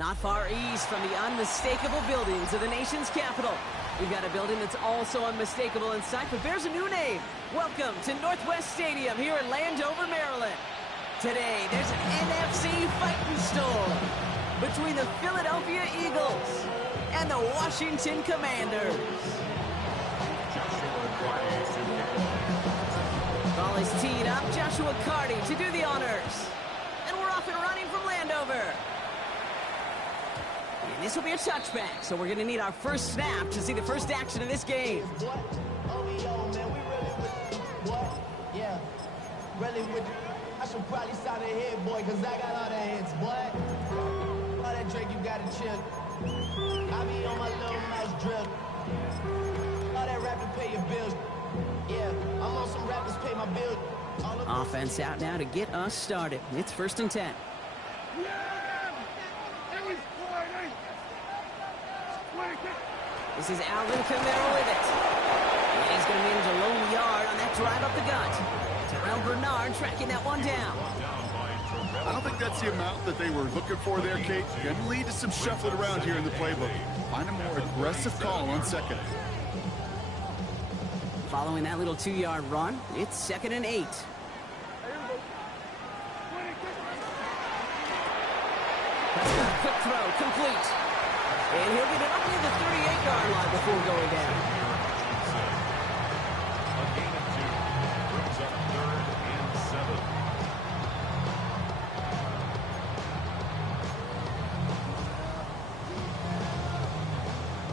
Not far east from the unmistakable buildings of the nation's capital. We've got a building that's also unmistakable in sight, but bears a new name. Welcome to Northwest Stadium here in Landover, Maryland. Today, there's an NFC fighting storm between the Philadelphia Eagles and the Washington Commanders. Ball is teed up. Joshua Carty to do the honors. And we're off and running from Landover. And this will be a touchback, so we're going to need our first snap to see the first action of this game. I should probably sign a head, boy, because I got all the heads, boy. All that Drake, you got to chill. I be on my little mouse drip. All that rap to pay your bills. Yeah, I'm on some rappers pay my bills. Offense out now to get us started. It's 1st and 10. This is Alvin Kamara with it. And he's going to manage a lone yard on that drive up the gut. Terrell Bernard tracking that one down. I don't think that's the amount that they were looking for there, Kate. Going to lead to some shuffling around here in the playbook. Find a more aggressive call on second. Following that little 2-yard run, it's 2nd and 8. Quick throw, complete. And he'll get it up near the 38-yard line before going down.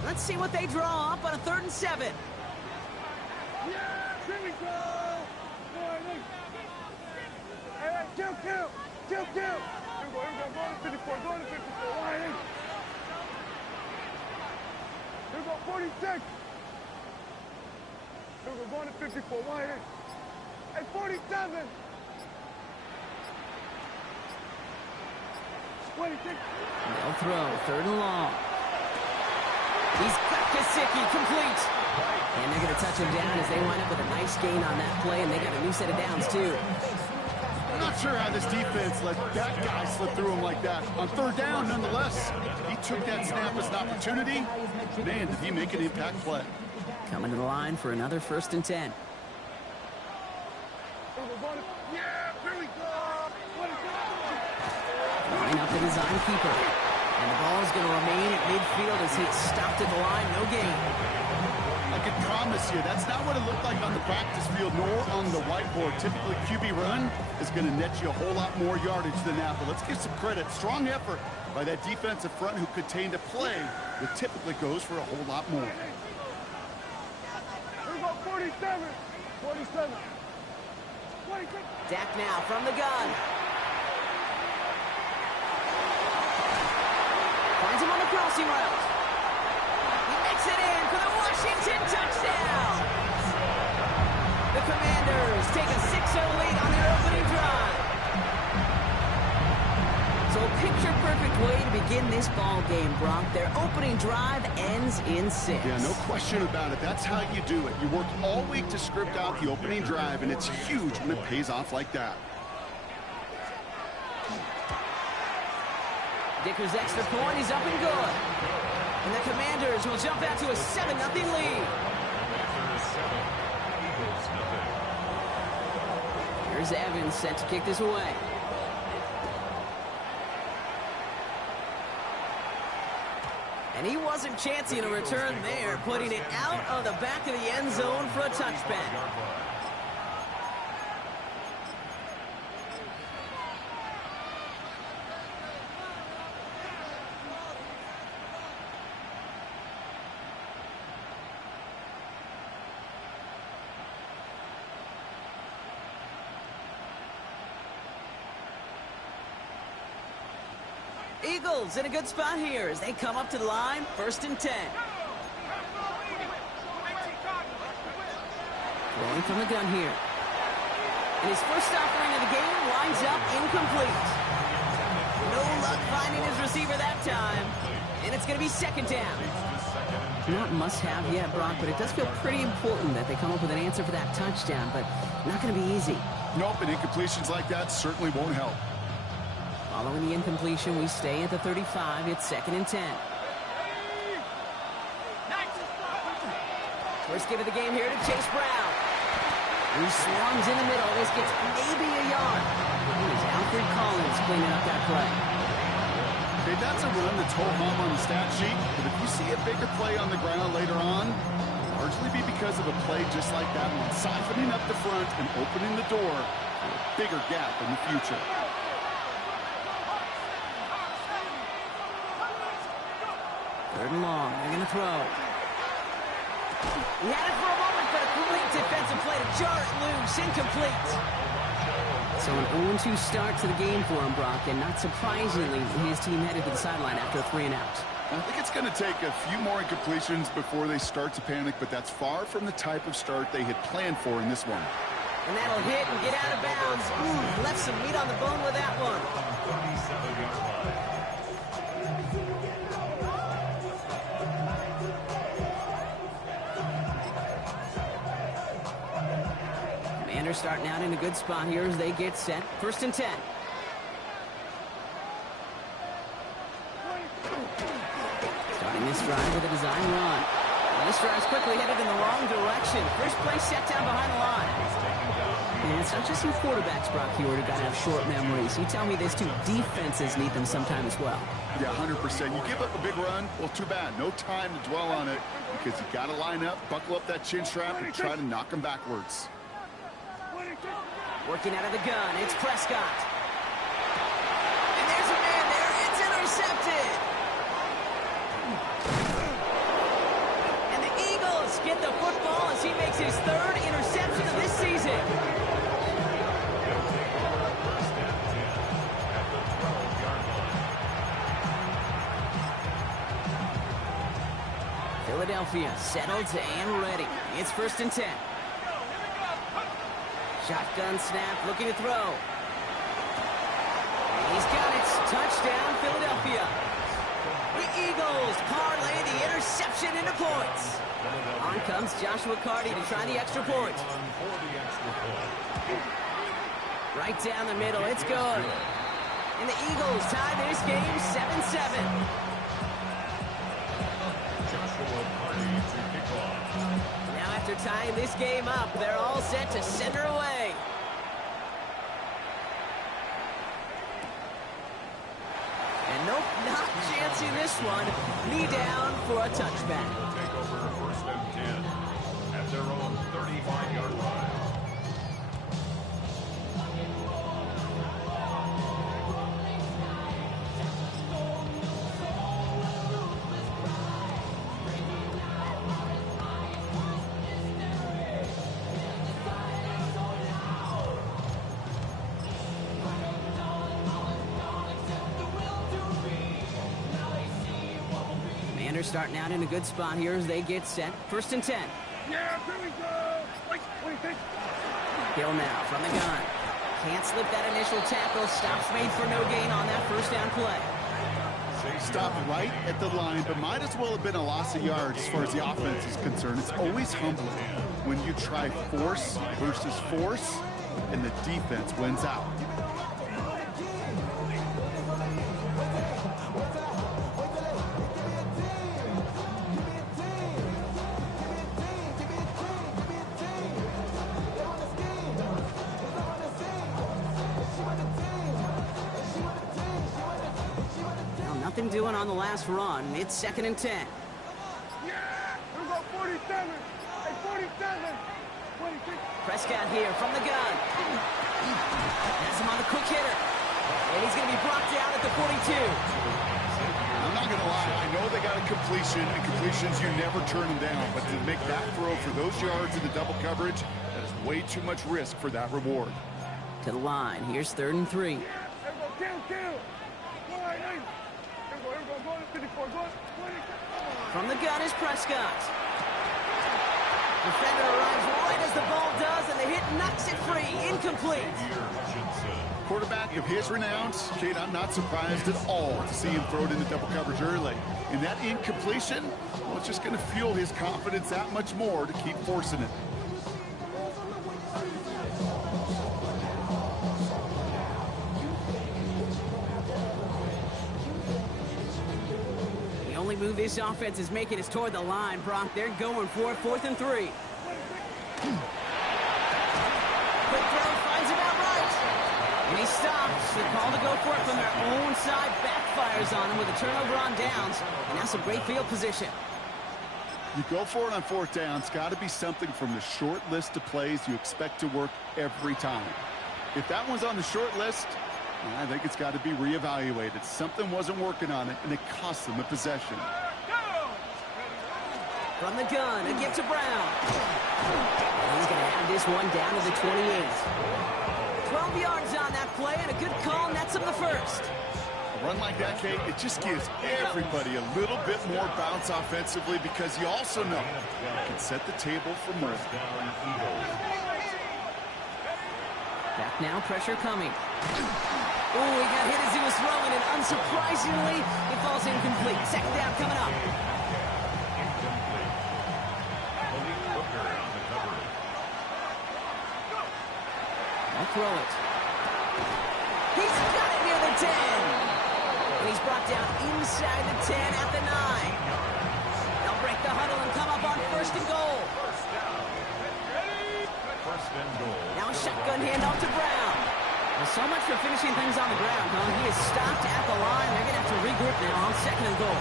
Let's see what they draw up on a 3rd and 7. Yeah, here we go! Hey, kill! Here we go, going to 54, going to 54, wide in. Here we go, 46. Here we go, going to 54, wide in. Hey, 47. 26. They'll throw, 3rd and long. He's got Kasicki, complete. And they're going to touch him down as they wind up with a nice gain on that play, and they got a new set of downs, too. I'm not sure how this defense let that guy slip through him like that. On 3rd down, nonetheless, he took that snap as an opportunity. Man, did he make an impact play. Coming to the line for another 1st and 10. Line up the design keeper. And the ball is going to remain at midfield as he's stopped at the line. No gain. I can promise you, that's not what it looked like on the practice field nor on the whiteboard. Typically, QB run is going to net you a whole lot more yardage than that. But let's give some credit. Strong effort by that defensive front who contained a play that typically goes for a whole lot more. Here we go, 47. 47. Dak now from the gun. Finds him on the crossing route. He makes it in for the Washington touchdown. The Commanders take a 6-0 lead on their opening drive. So a picture-perfect way to begin this ball game, Brock. Their opening drive ends in 6. Yeah, no question about it. That's how you do it. You work all week to script out the opening drive, and it's huge when it pays off like that. Dicker's extra point is up and good. And the Commanders will jump out to a 7-0 lead. Here's Evans set to kick this away. And he wasn't chancing a return there, putting it out of the back of the end zone for a touchback. Eagles in a good spot here as they come up to the line, 1st and 10. Throwing from the gun here. And his first offering of the game winds up incomplete. No luck finding his receiver that time. And it's going to be 2nd down. Not must-have yet, Brock, but it does feel pretty important that they come up with an answer for that touchdown, but not going to be easy. Nope, and incompletions like that certainly won't help. Following the incompletion, we stay at the 35. It's 2nd and 10. First give of the game here to Chase Brown. He swarms in the middle. This gets maybe a yard. Here's Alfred Collins cleaning up that play. Okay, that's a run that's ho-hum on the stat sheet, but if you see a bigger play on the ground later on, largely be because of a play just like that one, siphoning up the front and opening the door for a bigger gap in the future. Third and long. They're going to throw. He had it for a moment, but a great defensive play to jar it loose. Incomplete. So an 0-2 start to the game for him, Brock, and not surprisingly, his team headed to the sideline after a 3 and out. I think it's going to take a few more incompletions before they start to panic, but that's far from the type of start they had planned for in this one. And that'll hit and get out of bounds. Ooh, left some meat on the bone with that one. Commanders starting out in a good spot here as they get set. 1st and 10. Starting this drive with a design run. And this drive's quickly headed in the wrong direction. First play set down behind the line. And it's not just some quarterbacks, Brock, here who got to have short memories. You tell me these two defenses need them sometime as well. Yeah, 100%. You give up a big run, well, too bad. No time to dwell on it because you got to line up, buckle up that chin strap, and try to knock them backwards. Working out of the gun, it's Prescott. And there's a man there. It's intercepted. And the Eagles get the football as he makes his 3rd interception of this season. Philadelphia settled and ready. It's 1st and 10. Shotgun snap, looking to throw. He's got it. Touchdown, Philadelphia. The Eagles parlay the interception into points. On comes Joshua Carty to try the extra point. Right down the middle, it's good. And the Eagles tie this game 7-7. Now after tying this game up, they're all set to center away. And nope, not chancing this one. Knee down for a touchback. Take over 1st and 10 at their own 35-yard line. Starting out in a good spot here as they get set. 1st and 10. Yeah, here we go. What do you think? Hill now from the gun. Can't slip that initial tackle. Stops made for no gain on that 1st down play. Stopped right at the line, but might as well have been a loss of yards as far as the offense is concerned. It's always humbling when you try force versus force, and the defense wins out. Nothing doing on the last run. It's 2nd and 10. Yeah, we go 47. Hey, 47. What do you think? Prescott here from the gun. Has him on the quick hitter. And he's going to be brought down at the 42. I'm not going to lie. I know they got a completion, and completions, you never turn them down. But to make that throw for those yards in the double coverage, that is way too much risk for that reward. To the line. Here's 3rd and 3. Yeah, kill. From the gun is Prescott. Defender arrives right as the ball does, and the hit knocks it free. Incomplete. Quarterback of his renown, Kate, I'm not surprised at all to see him throw it into double coverage early. And that incompletion, well, it's just going to fuel his confidence that much more to keep forcing it. move this offense is making is toward the line, Brock. They're going for it, 4th and 3. Quick throw, finds about right. And he stops. The call to go for it from their own side backfires on him with a turnover on downs. And that's some great field position. You go for it on 4th down. It's got to be something from the short list of plays you expect to work every time. If that one's on the short list, I think it's got to be reevaluated. Something wasn't working on it, and it cost them a possession. From the gun, a give to Brown. He's going to have this one down to the 28. 12 yards on that play, and a good call nets him the first. A run like that, Kate, it just gives everybody a little bit more bounce offensively because you also know you can set the table for more. Back now, pressure coming. Oh, he got hit as he was throwing, and unsurprisingly, it falls incomplete. 2nd down coming up. I'll throw it. He's got it near the 10. And he's brought down inside the 10 at the 9. They'll break the huddle and come up on 1st and goal. Now a shotgun handoff to Brown. Well, so much for finishing things on the ground, huh? He is stopped at the line. They're going to have to regroup now on 2nd and goal.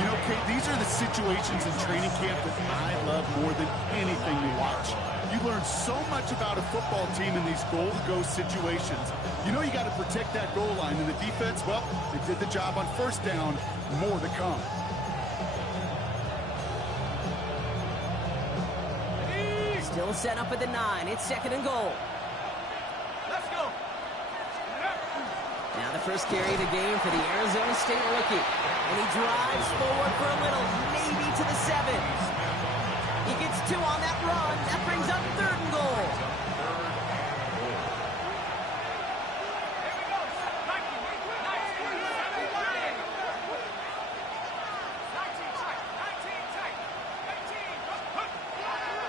You know, Kate, these are the situations in training camp that I love more than anything to watch. You learn so much about a football team in these goal-to-go situations. You know you got to protect that goal line, and the defense, well, they did the job on 1st down. More to come. Still set up at the 9. It's 2nd and goal. Let's go. Now the first carry of the game for the Arizona State rookie. And he drives forward for a little, maybe to the 7. He gets 2 on that run. That brings up 3rd and goal.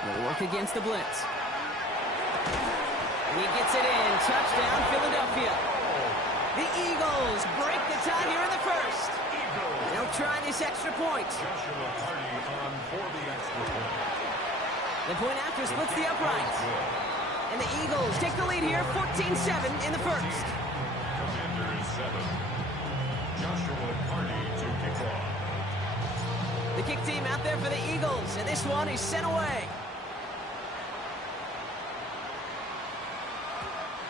They'll work against the blitz. And he gets it in. Touchdown, Philadelphia. The Eagles break the tie here in the first. They'll try this extra point. The point after splits the uprights. And the Eagles take the lead here, 14-7 in the first. Commanders 7. Joshua Carney to kick off. The kick team out there for the Eagles, and this one is sent away.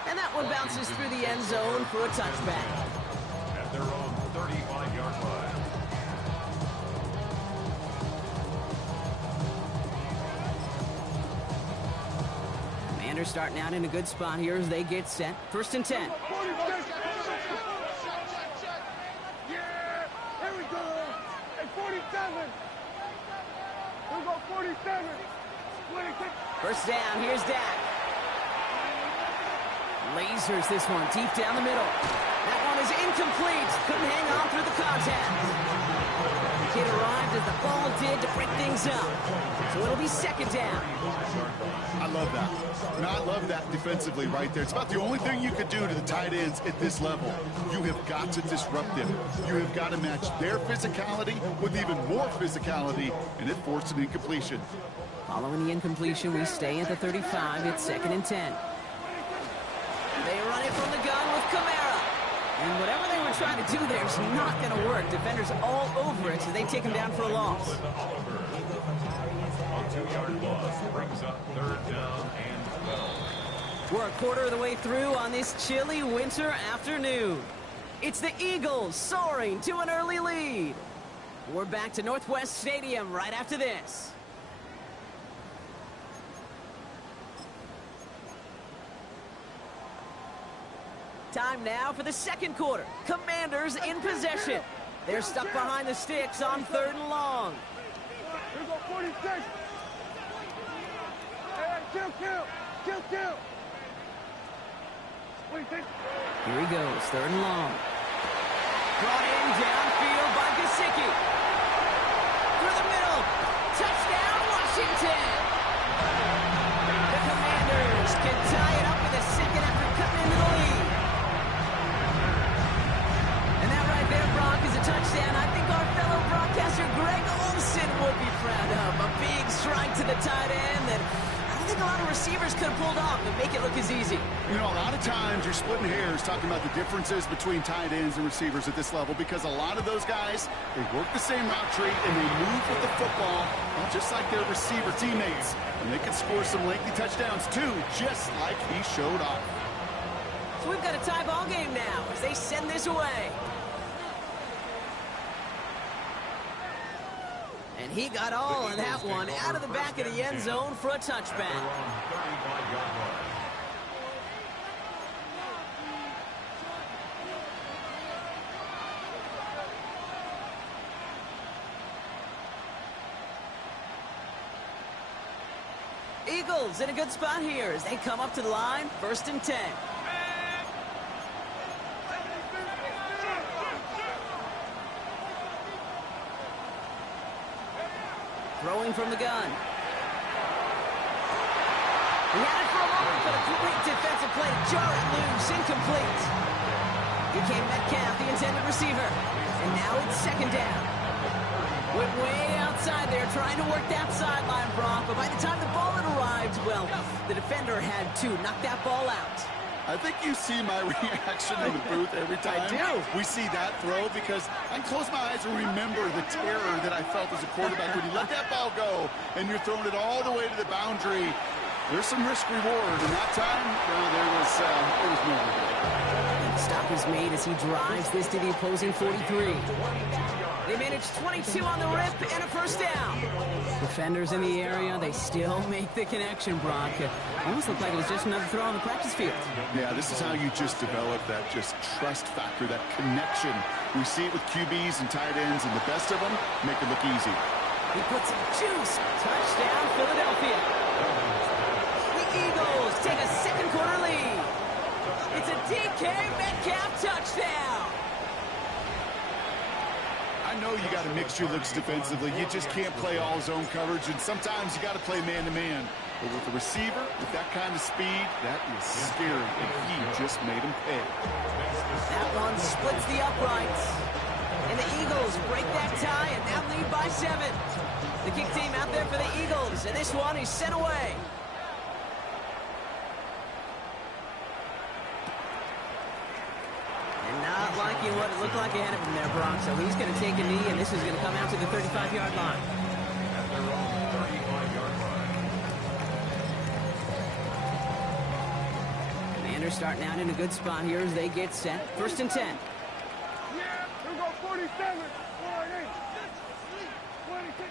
And that one bounces through the end zone for a touchback. At their own 35-yard line. Commanders starting out in a good spot here as they get set. 1st and 10. Yeah, here we go. At 47. We go 47. 26. 1st down, here's Dak. Lasers this one deep down the middle. That one is incomplete. Couldn't hang on through the contact. The kid arrived as the ball did to break things up. So it'll be 2nd down. I love that. And I love that defensively right there. It's about the only thing you could do to the tight ends at this level. You have got to disrupt them. You have got to match their physicality with even more physicality, and it forced an incompletion. Following the incompletion, we stay at the 35. It's 2nd and 10. They run it from the gun with Kamara. And whatever they were trying to do there is not going to work. Defenders all over it, so they take him down for a loss. A 2-yard loss brings up 3rd down and 12. We're a quarter of the way through on this chilly winter afternoon. It's the Eagles soaring to an early lead. We're back to Northwest Stadium right after this. Time now for the 2nd quarter. Commanders in possession. They're stuck behind the sticks on 3rd and long. Here we go 46. Hey, kill. 26. Here he goes, 3rd and long. Brought in downfield by Gesicki. Through the middle. Touchdown, Washington. The Commanders can tie it up in the 2nd after cutting into the lead. And that right there, Brock, is a touchdown. I think our fellow pulled off and make it look as easy. You know, a lot of times you're splitting hairs talking about the differences between tight ends and receivers at this level because a lot of those guys, they work the same route tree and they move with the football just like their receiver teammates. And they can score some lengthy touchdowns too, just like he showed off. So we've got a tie ball game now as they send this away. And he got all of that one out of the back of the end zone for a touchback. Eagles in a good spot here as they come up to the line, 1st and 10. Throwing from the gun. He had it for a moment, but a great defensive play to jar it loose, incomplete. Here came Metcalf, the intended receiver. And now it's 2nd down. Went way outside there, trying to work that sideline, Brock. But by the time the ball had arrived, well, the defender had to knock that ball out. I think you see my reaction in the booth every time I do. we see that throw because I close my eyes and remember the terror that I felt as a quarterback when you let that ball go and you're throwing it all the way to the boundary. There's some risk reward, and that time, there was no reward. Stop is made as he drives this to the opposing 43. They managed 22 on the rip and a 1st down. Defenders in the area, they still make the connection, Brock. Almost looked like it was just another throw on the practice field. Yeah, this is how you just develop that just trust factor, that connection. We see it with QBs and tight ends, and the best of them make it look easy. He puts some juice. Touchdown, Philadelphia. The Eagles take a 2nd quarter lead. It's a DK Metcalf touchdown. I know you got to mix your looks defensively. You just can't play all zone coverage, and sometimes you got to play man-to-man. But with the receiver, with that kind of speed, that is scary, and he just made him pay. That one splits the uprights. And the Eagles break that tie and now lead by 7. The kick team out there for the Eagles, and this one is sent away. And not liking what it looked like ahead of him there, Brock. So he's going to take a knee, and this is going to come out to the 35-yard line. At their own 35-yard line. Commanders starting out in a good spot here as they get set. 1st and 10. Yeah, we go 47. 48. 26.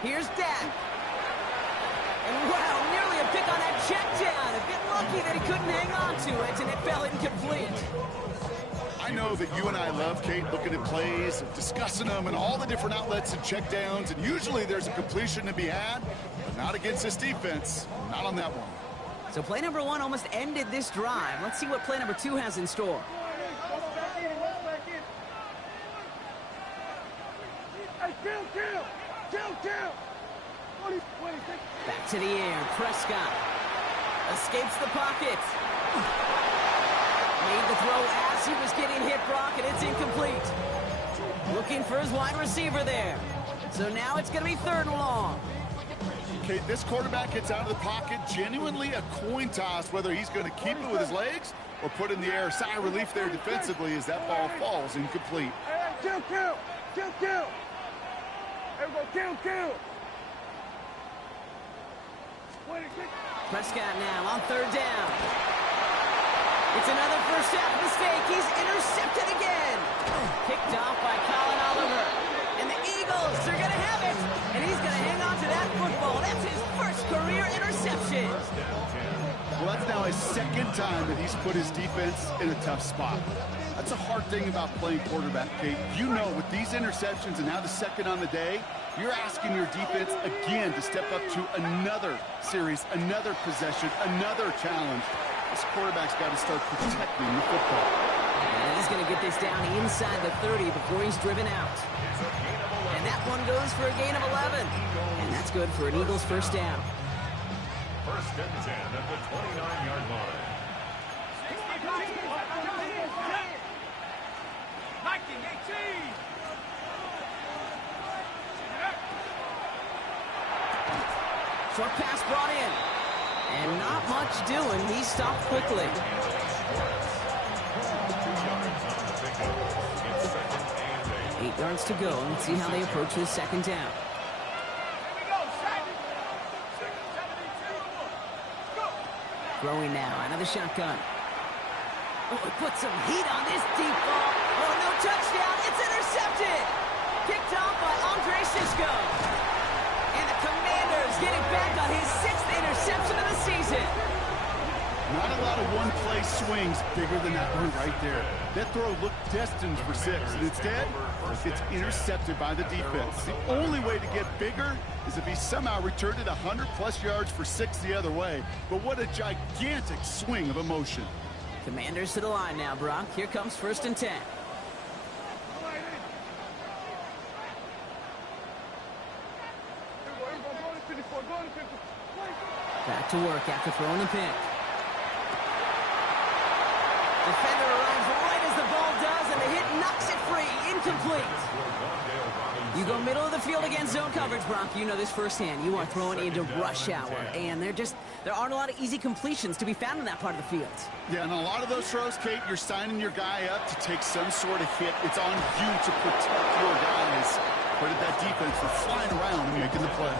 Here's Dak. And wow, nearly a pick on that check down. A bit lucky that he couldn't hang on to it, and it fell incomplete. I know that you and I love, Kate, looking at plays, discussing them, and all the different outlets and checkdowns, and usually there's a completion to be had, but not against this defense. Not on that one. So play number 1 almost ended this drive. Let's see what play number 2 has in store. Back to the air. Prescott escapes the pocket. Made the throw as he was getting hit, Brock, and it's incomplete. Looking for his wide receiver there. So now it's going to be 3rd and long. Okay, this quarterback gets out of the pocket, genuinely a coin toss, whether he's going to keep it with his legs or put in the air. Sigh of relief there defensively as that ball falls incomplete. Kill. Everybody kill. Prescott now on 3rd down. It's another first half mistake. He's intercepted again. Picked off by Colin Oliver. And the Eagles are going to have it. And he's going to hang on to that football. That's his first career interception. Well, that's now his 2nd time that he's put his defense in a tough spot. That's a hard thing about playing quarterback, Kate. You know, with these interceptions and now the 2nd on the day, you're asking your defense again to step up to another series, another possession, another challenge. This quarterback's got to start protecting the football. And he's going to get this down inside the 30 before he's driven out. And that one goes for a gain of 11. And that's good for an Eagles 1st down. 1st and 10 at the 29-yard line. Short pass brought in. And not much doing. He stopped quickly. 8 yards to go. Let's see how they approach the second down. Throwing now out of the shotgun. Oh, he put some heat on this deep ball. Oh, no touchdown. It's intercepted. Picked off by Andre Sisco. And the Commanders getting back on his 6th interception of the season. Not a lot of one-play swings bigger than that one right there. That throw looked destined for 6, and instead, it's intercepted by the defense. The only way to get bigger is if he somehow returned it 100-plus yards for 6 the other way. But what a gigantic swing of emotion. Commanders to the line now, Brock. Here comes 1st and 10. Back to work after throwing the pick. Defender arrives right as the ball does, and the hit knocks it free. Incomplete. You go middle of the field against zone coverage, Brock. You know this firsthand. You are throwing into rush hour, and there aren't a lot of easy completions to be found in that part of the field. Yeah, and a lot of those throws, Kate, you're signing your guy up to take some sort of hit. It's on you to protect your guys. Credit that defense for flying around and making the play.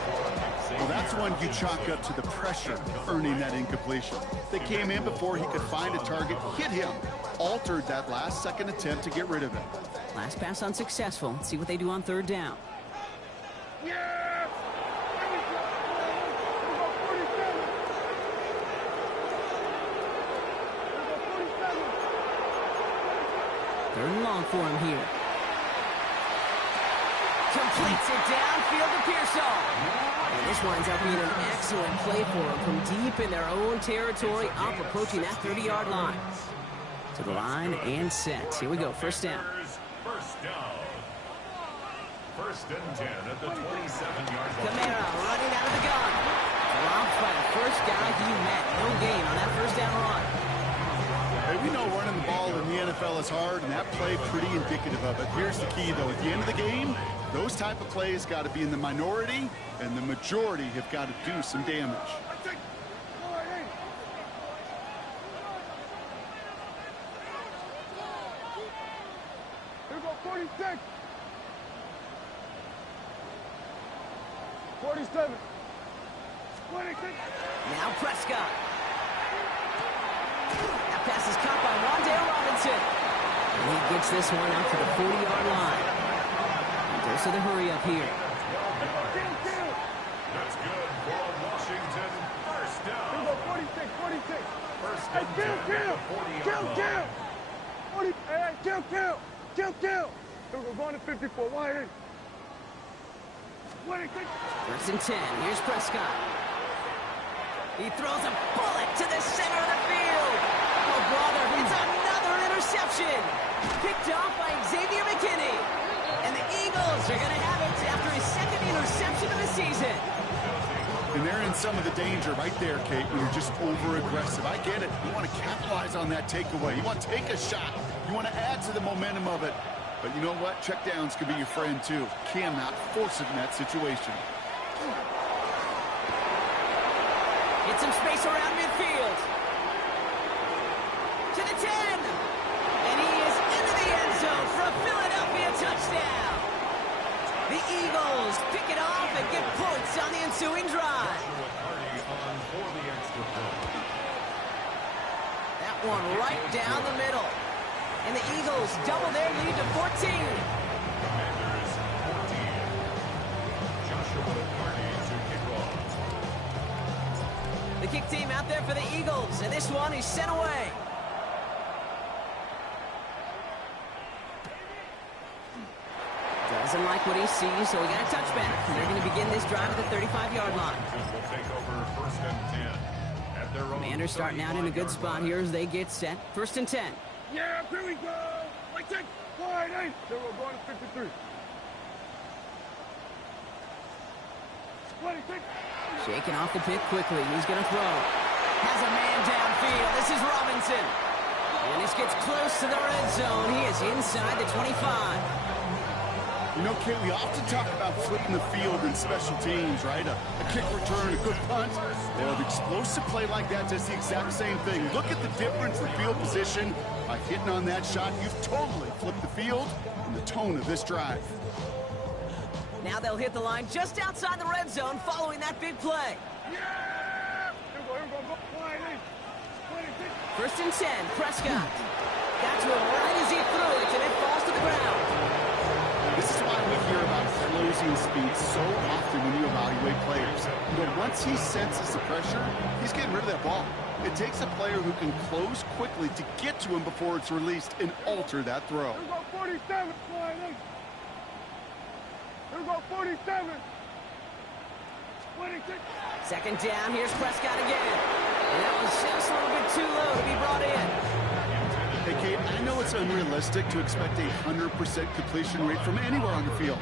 Well, that's one you chalk up to the pressure earning that incompletion. They came in before he could find a target, hit him, altered that last-second attempt to get rid of it. Last pass unsuccessful. Let's see what they do on 3rd down. Yeah! 3rd and long for him here. Completes it downfield to Pearsall. And this winds up being an excellent play for him from deep in their own territory, up approaching that 30-yard line. To the line and set. Here we go, 1st down. First down. 1st and 10 at the 27-yard line. Camara running out of the gun. Dropped by the first guy he met. No gain on that 1st down run. Hey, we know running the ball in the NFL is hard, and that play pretty indicative of it. Here's the key, though. At the end of the game, those type of plays got to be in the minority, and the majority have got to do some damage. Here we go, 46. 47. 26. Now Prescott. That pass is caught by Wan'Dale Robinson. And he gets this one out to the 40-yard line. He goes to the hurry up here. That's good for Washington. First down. Here we go, 46, 46. First Hey, and 10 kill! at the 40-yard line. 40, hey, kill! Here we go, going to 54, wide in. 26. 1st and 10. Here's Prescott. He throws a bullet to the center of the field. Oh, brother, it's another interception. Picked off by Xavier McKinney. And the Eagles are going to have it after his 2nd interception of the season. And they're in some of the danger right there, Kate, when you're just over-aggressive. I get it. You want to capitalize on that takeaway. You want to take a shot. You want to add to the momentum of it. But you know what? Checkdowns can be your friend, too. Cam not force it in that situation. Get some space around midfield. To the 10. And he is into the end zone for a Philadelphia touchdown. The Eagles pick it off and get points on the ensuing drive. That one right down the middle. And the Eagles double their lead to 14. Commanders 14. Joshua McCarty to kick off. The kick team out there for the Eagles, and this one is sent away. Doesn't like what he sees, so we got a touchback. They're going to begin this drive at the 35-yard line. Will take over 1st and 10 at their own. Commanders starting out in a good spot here as they get set. 1st and 10. Yeah, here we go. Like that, wide in. Here we're going to 53. 26. Shaking off the pick quickly. He's going to throw. Has a man downfield. This is Robinson. And this gets close to the red zone. He is inside the 25. You know, Kate, we often talk about flipping the field in special teams, right? A kick return, a good punt. Well, an explosive play like that does the exact same thing. Look at the difference in field position. By hitting on that shot, you've totally flipped the field and the tone of this drive. Now they'll hit the line just outside the red zone following that big play. Yeah! Here we go, go. Wide in. 26. 1st and 10, Prescott. Got to him right as he threw it, and it falls to the ground. This is why we hear about closing speed so often when you evaluate players. You know, once he senses the pressure, he's getting rid of that ball. It takes a player who can close quickly to get to him before it's released and alter that throw. Here we go, 47. Wide in. Here we go, 47. 26. 2nd down, here's Prescott again. And that was just a little bit too low to be brought in. Hey, Kate, I know it's unrealistic to expect a 100% completion rate from anywhere on the field.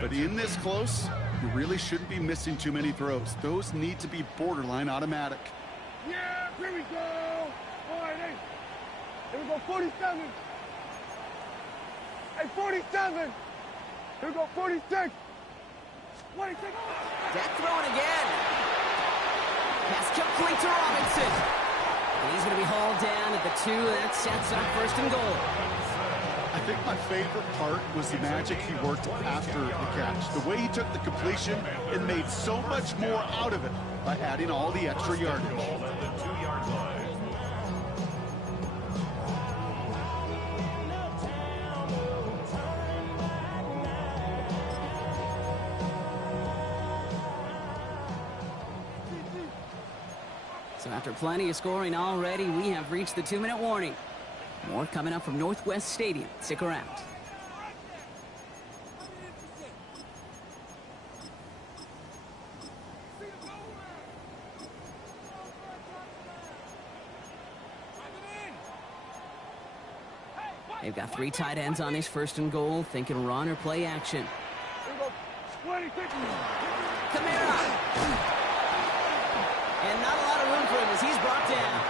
But in this close, you really shouldn't be missing too many throws. Those need to be borderline automatic. Yeah, here we go. Wide in. Here we go, 47. Hey, 47. Here we go, 46. 26. Dak throwing again. Pass complete to Robinson. And he's going to be hauled down at the 2, and that sets up 1st and goal. I think my favorite part was the magic he worked after the catch. The way he took the completion and made so much more out of it by adding all the extra yardage. Ball at the 2-yard line. So after plenty of scoring already, we have reached the 2-minute warning. More coming up from Northwest Stadium. Stick around. They've got 3 tight ends on his 1st and goal, thinking run or play action. Here we go, 26. Kamara. And not a lot of room for him as he's brought down.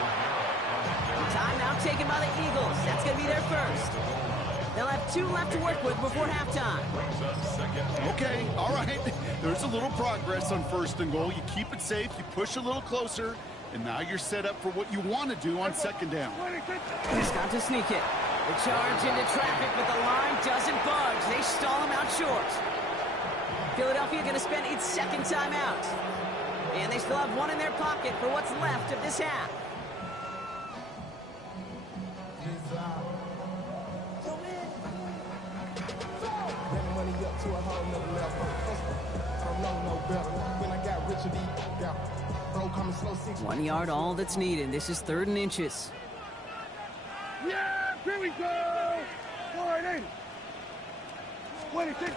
Timeout taken by the Eagles. That's going to be their first. They'll have 2 left to work with before halftime. Okay, all right. There's a little progress on 1st and goal. You keep it safe, you push a little closer, and now you're set up for what you want to do on 2nd down. 26. He's got to sneak it. The charge into traffic, but the line doesn't budge. They stall him out short. Philadelphia going to spend its 2nd timeout. And they still have 1 in their pocket for what's left of this half. One yard, all that's needed. This is 3rd and inches. Yeah, here we go. Wide in. 26.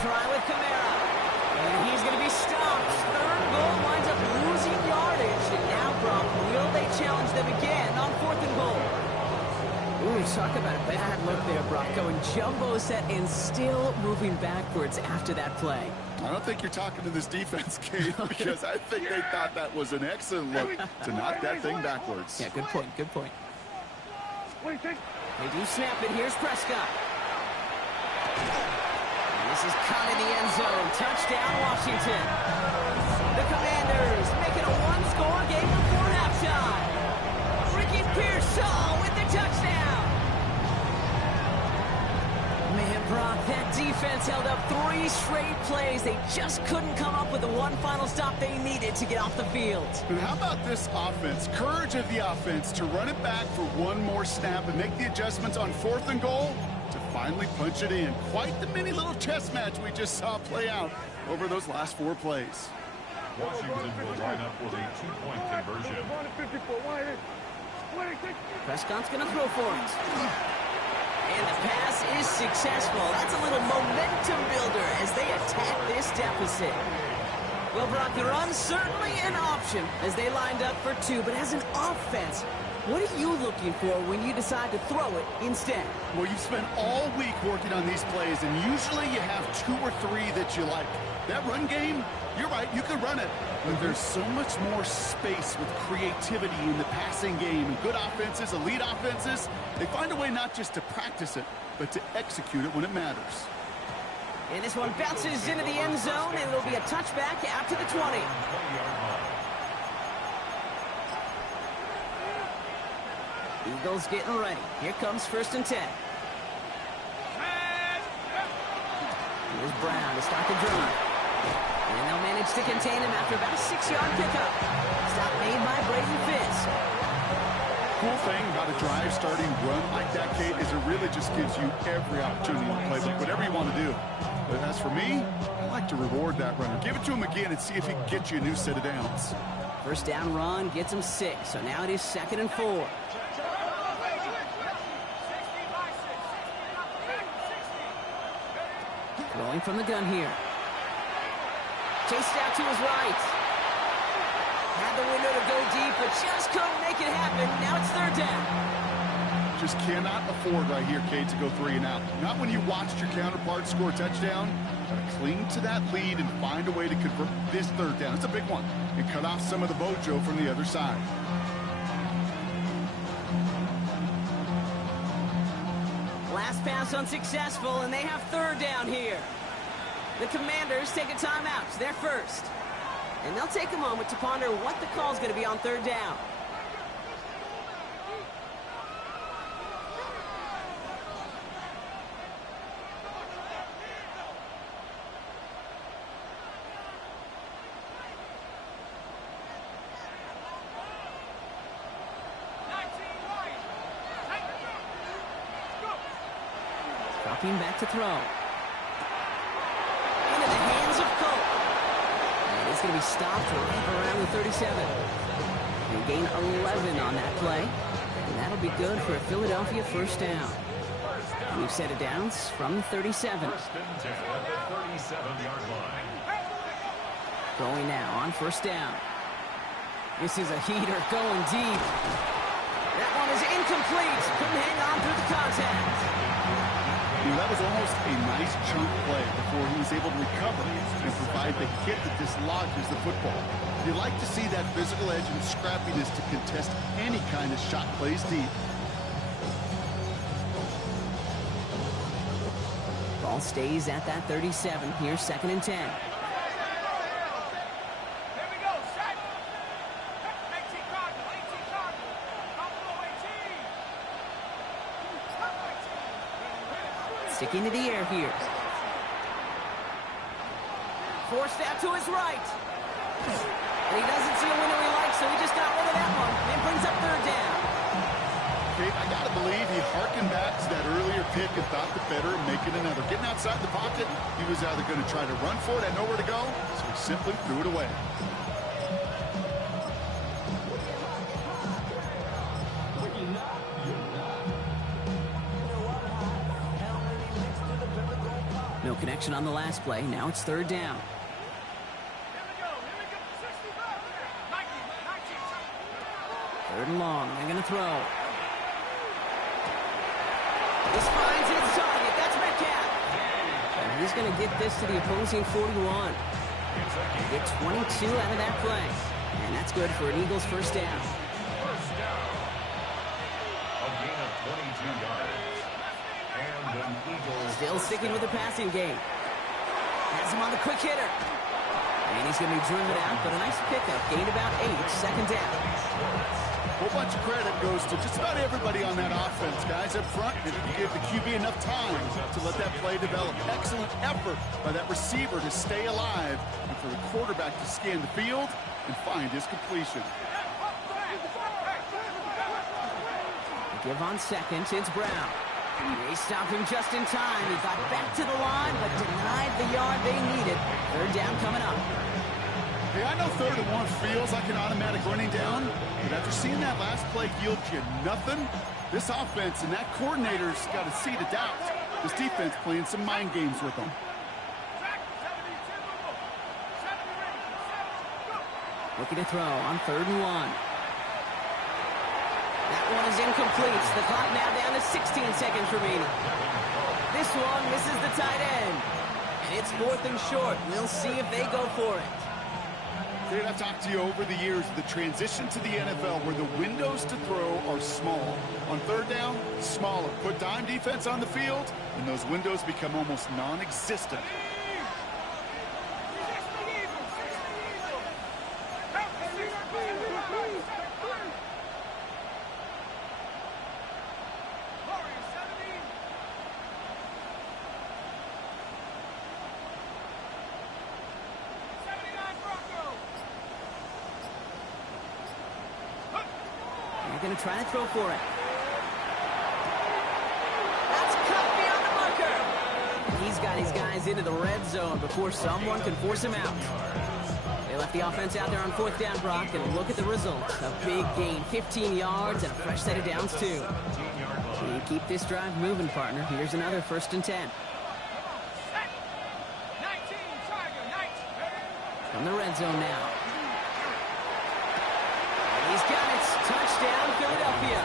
Try with Kamara. And he's going to be stopped. 3rd goal winds up losing yardage. And now, Brock, will they challenge them again on 4th and goal? Ooh, talk about a bad look there, Brock. Going jumbo set and still moving backwards after that play. I don't think you're talking to this defense, Kate, because I think they thought that was an excellent look to knock that thing backwards. Yeah, good point, good point. 26. They do snap it. Here's Prescott. And this is caught in the end zone. Touchdown, Washington. The Commanders make it a 1-score game before halftime. Ricky Pearsall with the touchdown. Man, Brock, that defense held up 3 straight plays. They just couldn't come up with the one final stop they needed to get off the field. But how about this offense? Courage of the offense to run it back for 1 more snap and make the adjustments on 4th and goal to finally punch it in. Quite the mini little chess match we just saw play out over those last 4 plays. Washington will line up with a 2-point conversion. 54. Wide in. 26. Prescott's going to throw for it. And the pass is successful. That's a little momentum builder as they attack this deficit. Well, Brock, the run's certainly an option as they lined up for 2. But as an offense, what are you looking for when you decide to throw it instead? Well, you've spent all week working on these plays, and usually you have 2 or 3 that you like. That run game, you're right, you can run it. But there's so much more space with creativity in the passing game. And good offenses, elite offenses, they find a way not just to practice it, but to execute it when it matters. And this one bounces into the end zone, and it'll be a touchback out to the 20. 20-yard line. Eagles getting ready. Here comes 1st and 10. Here's Brown to start the drive. And they'll manage to contain him after about a 6-yard pickup. Stop made by Brayden Fitz. Cool thing about a drive starting run like that, Kate, is it really just gives you every opportunity to play whatever you want to do. But as for me, I like to reward that runner. Give it to him again and see if he can get you a new set of downs. 1st down run gets him 6, so now it is 2nd and 4. Throwing from the gun here. Chased out to his right. Had the window to go deep, but just couldn't make it happen. Now it's 3rd down. Just cannot afford right here, Kate, to go 3 and out. Not when you watched your counterpart score a touchdown. Got to cling to that lead and find a way to convert this 3rd down. It's a big one. And cut off some of the mojo from the other side. Last pass unsuccessful, and they have 3rd down here. The Commanders take a timeout. They're first. And they'll take a moment to ponder what the call is going to be on 3rd down. Dropping back to throw. Into the hands of Cope. And he's going to be stopped right around the 37. They gain 11 on that play. And that'll be good for a Philadelphia 1st down. We've set it downs from the 37. 1st and 10 at the 37-yard line. Going now on 1st down. This is a heater going deep. That one is incomplete. Couldn't hang on through the contact. That was almost a nice chunk play before he was able to recover and provide the hit that dislodges the football. You like to see that physical edge and scrappiness to contest any kind of shot plays deep. Ball stays at that 37. Here's 2nd and 10. Sticking to the air here. Forced out to his right. And he doesn't see a window he likes, so he just got rid of that one and brings up 3rd down. Kate, I got to believe he harkened back to that earlier pick and thought the better of making another. Getting outside the pocket, he was either going to try to run for it, had nowhere to go, so he simply threw it away. No connection on the last play. Now it's 3rd down. Third and long. They're going to throw. This finds its target. That's Metcalf. And he's going to get this to the opposing 41. Get 22 out of that play. And that's good for an Eagles 1st down. 1st down. A gain of 22 yards. And an Eagles Still sticking with the passing game. Has him on the quick hitter. And he's going to be driven out, but a nice pickup. Gained about 8. 2nd down. A whole bunch of credit goes to just about everybody on that offense, guys. Up front, they didn't give the QB enough time to let that play develop. Excellent effort by that receiver to stay alive and for the quarterback to scan the field and find his completion. Give on 2nd. It's Brown. They stopped him just in time. He got back to the line, but denied the yard they needed. 3rd down coming up. Hey, I know 3rd and 1 feels like an automatic running down, but after seeing that last play yield you nothing, this offense and that coordinator's got a seed of doubt. This defense playing some mind games with them. Looking to throw on 3rd and 1. That one is incomplete. The clock now down to 16 seconds remaining. This one misses the tight end. And it's 4th and short. We'll see if they go for it. Dude, I've talked to you over the years, the transition to the NFL where the windows to throw are small. On third down, smaller. Put dime defense on the field, and those windows become almost non-existent. They're going to try to throw for it. That's cut beyond the marker. He's got his guys into the red zone before someone can force him out. They left the offense out there on fourth down, Brock, and look at the result. A big gain, 15 yards, and a fresh set of downs, too. You keep this drive moving, partner. Here's another 1st and 10. From the red zone now. He's got it. Touchdown, Philadelphia.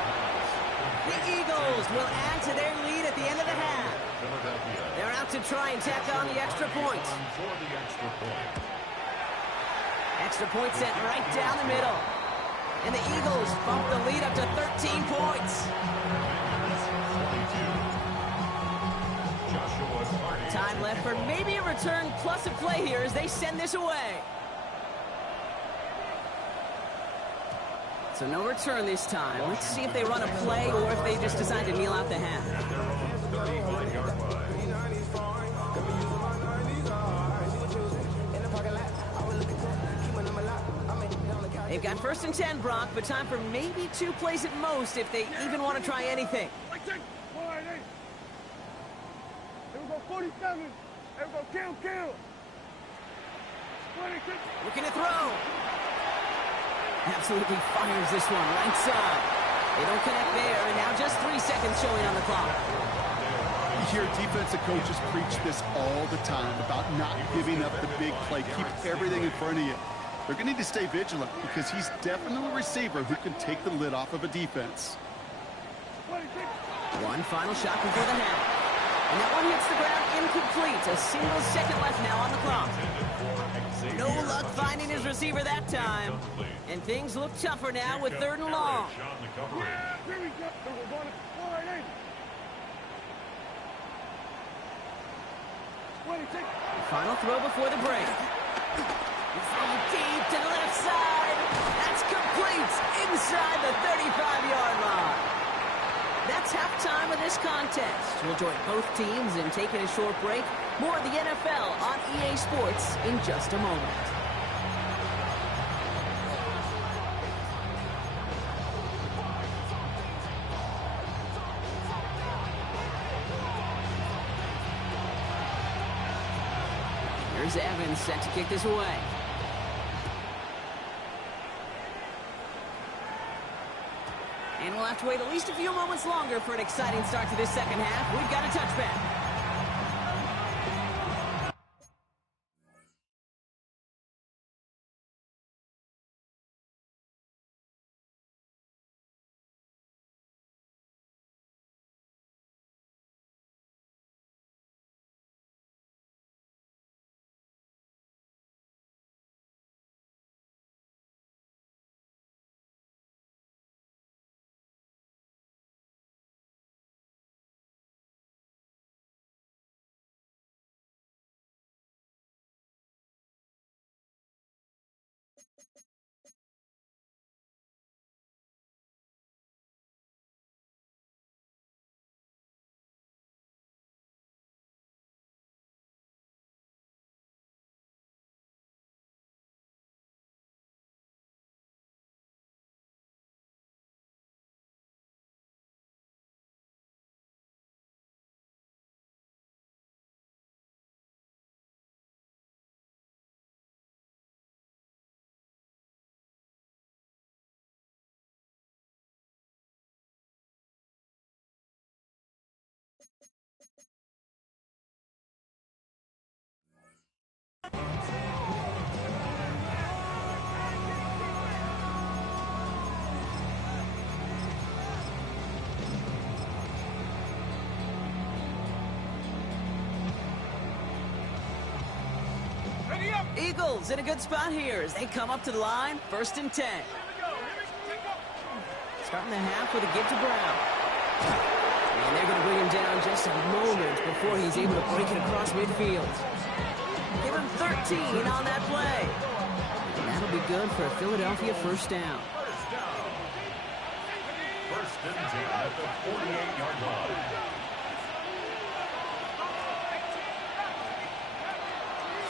The Eagles will add to their lead at the end of the half. They're out to try and tack on the extra point. Extra point set right down the middle. And the Eagles bump the lead up to 13 points. Time left for maybe a return plus a play here as they send this away. So no return this time. Let's see if they run a play or if they just decide to kneel out the half. They've got 1st and 10, Brock, but time for maybe 2 plays at most if they even want to try anything. Here we go, 47. Here we go, kill. 26. Looking to throw. Absolutely fires this one right side. They don't connect there, and now just 3 seconds showing on the clock. You hear defensive coaches preach this all the time about not giving up the big play. Keep everything in front of you. They're going to need to stay vigilant because he's definitely a receiver who can take the lid off of a defense. 26. One final shot before the half. And that one hits the ground incomplete. A single second left now on the clock. No luck finding his receiver that time. And things look tougher now with 3rd and long. Here we go. We're going to 26. Final throw before the break. He's throwing deep to the left side. That's complete inside the 35-yard line. That's halftime of this contest. We'll join both teams in taking a short break. More of the NFL on EA Sports in just a moment. Here's Evans set to kick this away. And we'll have to wait at least a few moments longer for an exciting start to this second half. We've got a touchback. Eagles in a good spot here as they come up to the line. 1st and 10. Starting the half with a give to Brown. And they're going to bring him down just a moment before he's able to break it across midfield. Give him 13 on that play. And that'll be good for a Philadelphia 1st down. 1st and 10 at the 48-yard line.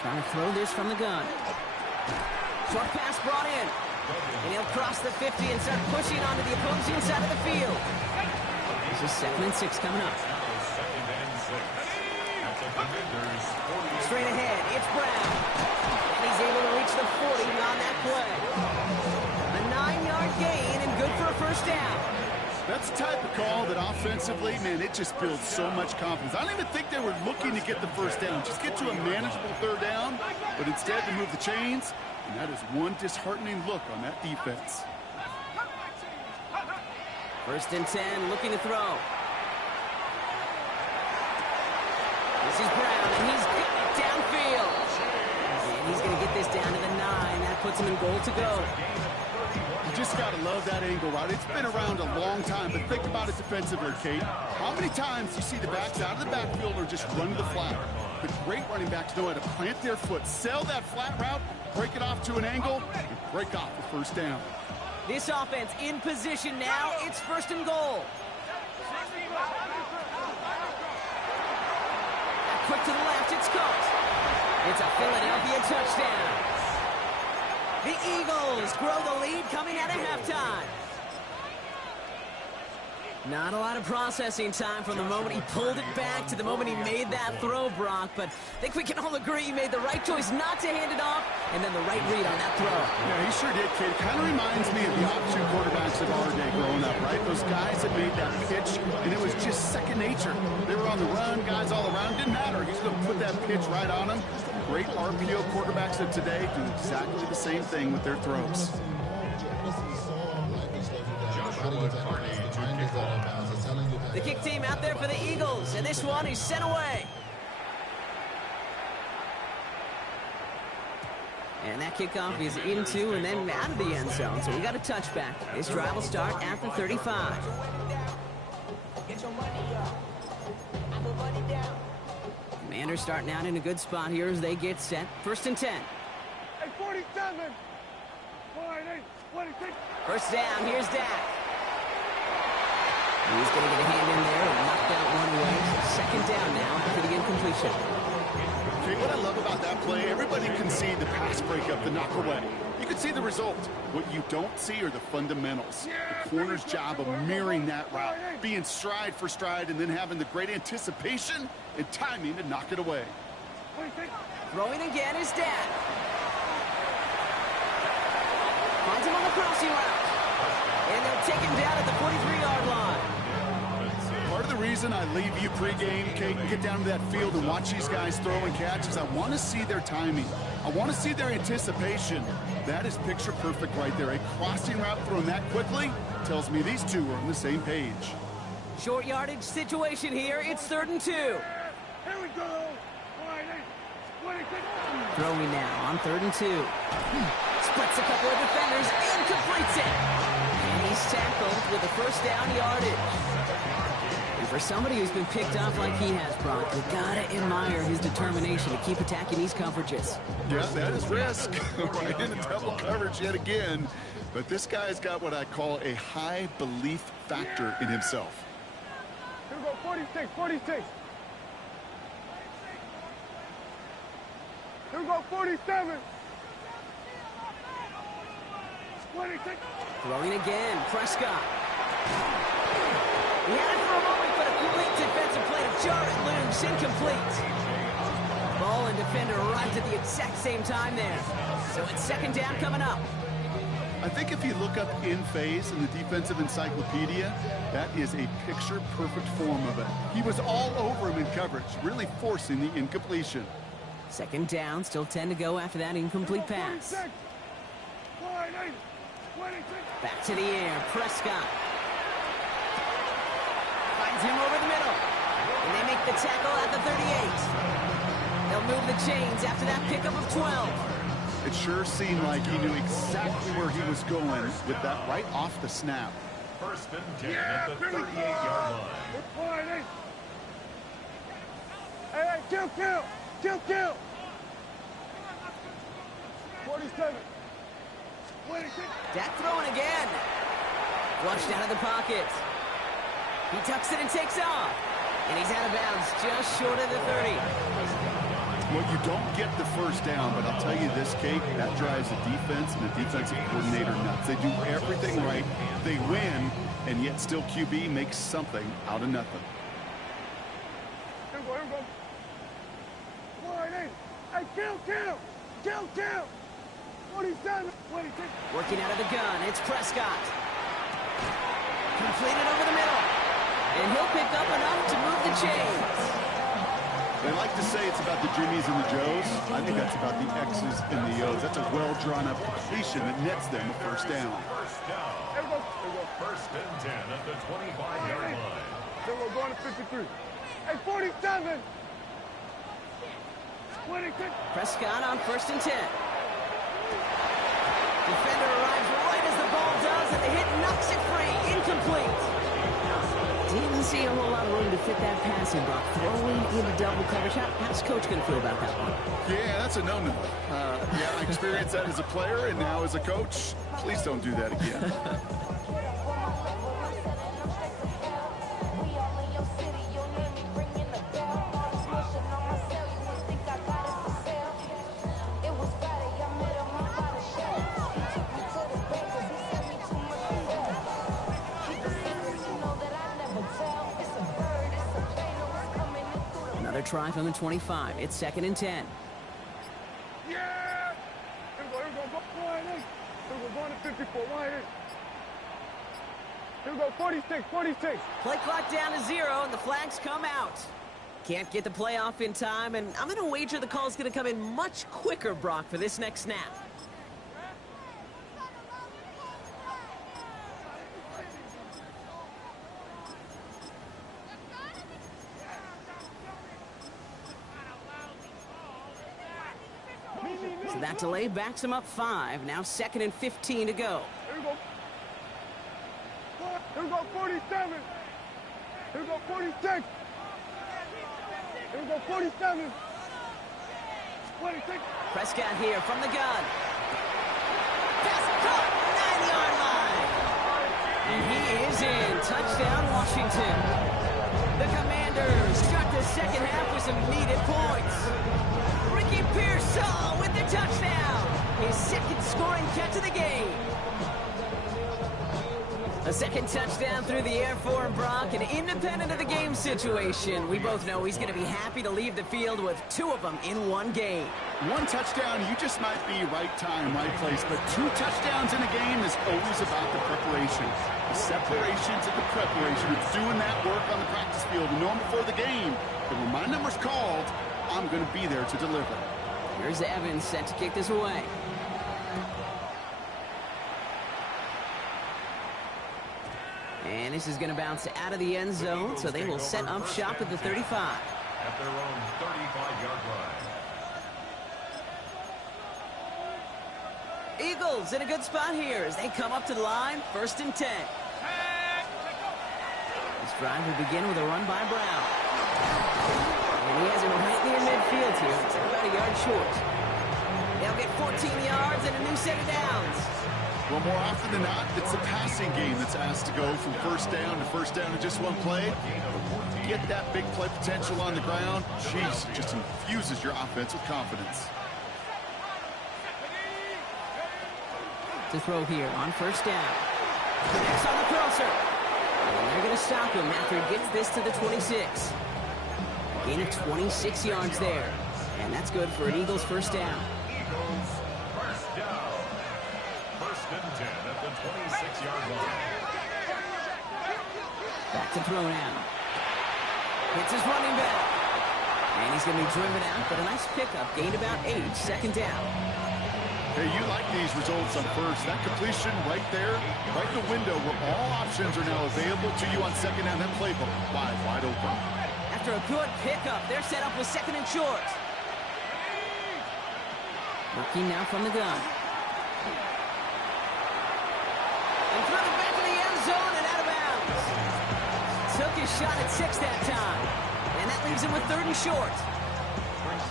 Trying to throw this from the gun. Short pass brought in. And he'll cross the 50 and start pushing onto the opposing side of the field. This is 2nd and 6 coming up. Straight ahead, it's Brown. And he's able to reach the 40 on that play. A 9-yard gain and good for a 1st down. That's the type of call that offensively, man, it just builds so much confidence. I don't even think they were looking to get the 1st down. Just get to a manageable 3rd down, but instead to move the chains, and that is one disheartening look on that defense. 1st and 10, looking to throw. This is Brown, and he's got it downfield. And he's going to get this down to the 9. That puts him in goal to go. You just got to love that angle route. It's been around a long time, but think about it defensively, Kate. How many times you see the backs out of the backfield or just run to the flat? But great running backs know how to plant their foot, sell that flat route, break it off to an angle, and break off the 1st down. This offense in position now. It's 1st and goal. Quick to the left, it's caught. It's a Philadelphia touchdown. The Eagles grow the lead coming out of halftime. Not a lot of processing time from the moment he pulled it back to the moment he made that throw, Brock. But I think we can all agree he made the right choice not to hand it off, and then the right read on that throw. Yeah, he sure did, kid. Kind of reminds me of the option quarterbacks of our day growing up, right? Those guys that made that pitch, and it was just second nature. They were on the run, guys all around. Didn't matter. He's going to put that pitch right on them. Great RPO quarterbacks of today do exactly the same thing with their throws. The kick team out there for the Eagles, and this one is sent away. And that kickoff is into and then out of the end zone, so we got a touchback. This drive will start at the 35. Commanders starting out in a good spot here as they get set. 1st and 10. Hey, 47. 26. 1st down, here's Dak. He's going to get a hand in there and knock that one away. So 2nd down now after the incompletion. Okay, what I love about that play, everybody can see the pass breakup, the knock away. You can see the result. What you don't see are the fundamentals. The corner's job of mirroring that route, being stride for stride, and then having the great anticipation and timing to knock it away. Throwing again is Dak. Finds him on the crossing route. And they'll take him down at the 43-yard line. Part of the reason I leave you pregame, Kate, and get down to that field and watch these guys throw and catch is I want to see their timing. I want to see their anticipation. That is picture perfect right there. A crossing route thrown that quickly tells me these two are on the same page. Short yardage situation here. It's 3rd and 2. Here we go. 26. Throwing now on 3rd and 2. Splits a couple of defenders and completes it. And he's tackled with a 1st down yardage. And for somebody who's been picked off like he has, Brock, you gotta admire his determination to keep attacking these coverages. Yeah, that is risk. Right into double coverage yet again. But this guy's got what I call a high belief factor in himself. Here we go, 46. Here we go, 47. 26. Throwing again, Prescott. He had it for a moment, but a complete defensive play to jar it loose, incomplete. Ball and defender arrived at the exact same time there. So it's 2nd down coming up. I think if you look up in phase in the defensive encyclopedia, that is a picture-perfect form of it. He was all over him in coverage, really forcing the incompletion. 2nd down, still 10 to go after that incomplete pass. Back to the air, Prescott. Finds him over the middle. And they make the tackle at the 38. They'll move the chains after that pickup of 12. It sure seemed like he knew exactly where he was going with that right off the snap. First and 10 at the 38-yard line. Hey, kill. 47. 26. Dak throwing again. Flushed out of the pocket. He tucks it and takes off. And he's out of bounds just short of the 30. Well, you don't get the first down, but I'll tell you this, Kate, that drives the defense and the defensive coordinator nuts. They do everything right. They win, and yet still QB makes something out of nothing. Here we go. 48. Hey, kill. 47. 26. Working out of the gun, it's Prescott. Completed over the middle. And he'll pick up enough to move the chains. They like to say it's about the Jimmies and the Joes. I think that's about the X's and the O's. That's a well-drawn-up completion that nets them a first down. First down. Here we go. First and 10 at the 25-yard line. Then we're going to 53. Hey, 47. 26. Prescott on first and 10. Defender arrives right as the ball does, and the hit knocks it free. Incomplete. Didn't see a whole lot of room to fit that passing block. Throwing into double coverage. How's Coach going to feel about that one? Yeah, that's a no-no. Yeah, I experienced that as a player and now as a coach. Please don't do that again. Another try from the 25. It's second and 10. Yeah! Here we go. 48. Here we're going to 54. 48. Here we go. 46. Play clock down to 0, and the flags come out. Can't get the play off in time, and I'm going to wager the call's going to come in much quicker, Brock, for this next snap. So that delay backs him up 5. Now second and 15 to go. Here we go. Here we go. 47. Here we go. 46. Here we go. 47. 26. Prescott here from the gun. Pass caught, 9-yard line. And he is in. Touchdown, Washington. The Commanders start the second half with some needed points. Ricky Pearsall with the touchdown. His second scoring catch of the game. A second touchdown through the air for him, Brock, and independent of the game situation. We both know he's going to be happy to leave the field with 2 of them in one game. One touchdown, you just might be right time, right place, but 2 touchdowns in a game is always about the preparation. The separation to the preparation. It's doing that work on the practice field and knowing before the game that when my number's called, I'm going to be there to deliver. Here's Evans set to kick this away. And this is going to bounce out of the end zone, so they will set up shop at the 35. At their own 35-yard line. Eagles in a good spot here as they come up to the line, first and 10. This drive will begin with a run by Brown. And he has him right near midfield here. It's about a yard short. They'll get 14 yards and a new set of downs. Well, more often than not, it's the passing game that's asked to go from first down to just one play. Get that big play potential on the ground. Jeez, it just infuses your offense with confidence. To throw here on first down. Connects on the crosser. And they're going to stop him after he gets this to the 26. Gain of 26 yards there. And that's good for an Eagles first down. Eagles first down. First and 10 at the 26-yard line. Back to throw now. Hits his running back. And he's going to be driven out, but a nice pickup. Gained about 8, second down. Hey, you like these results on first. That completion right there, right in the window where all options are now available to you on second down. That playbook wide open. After a good pickup, they're set up with second and short. Looking now from the gun. And through the back of the end zone and out of bounds. Took his shot at 6 that time. And that leaves him with 3rd and short.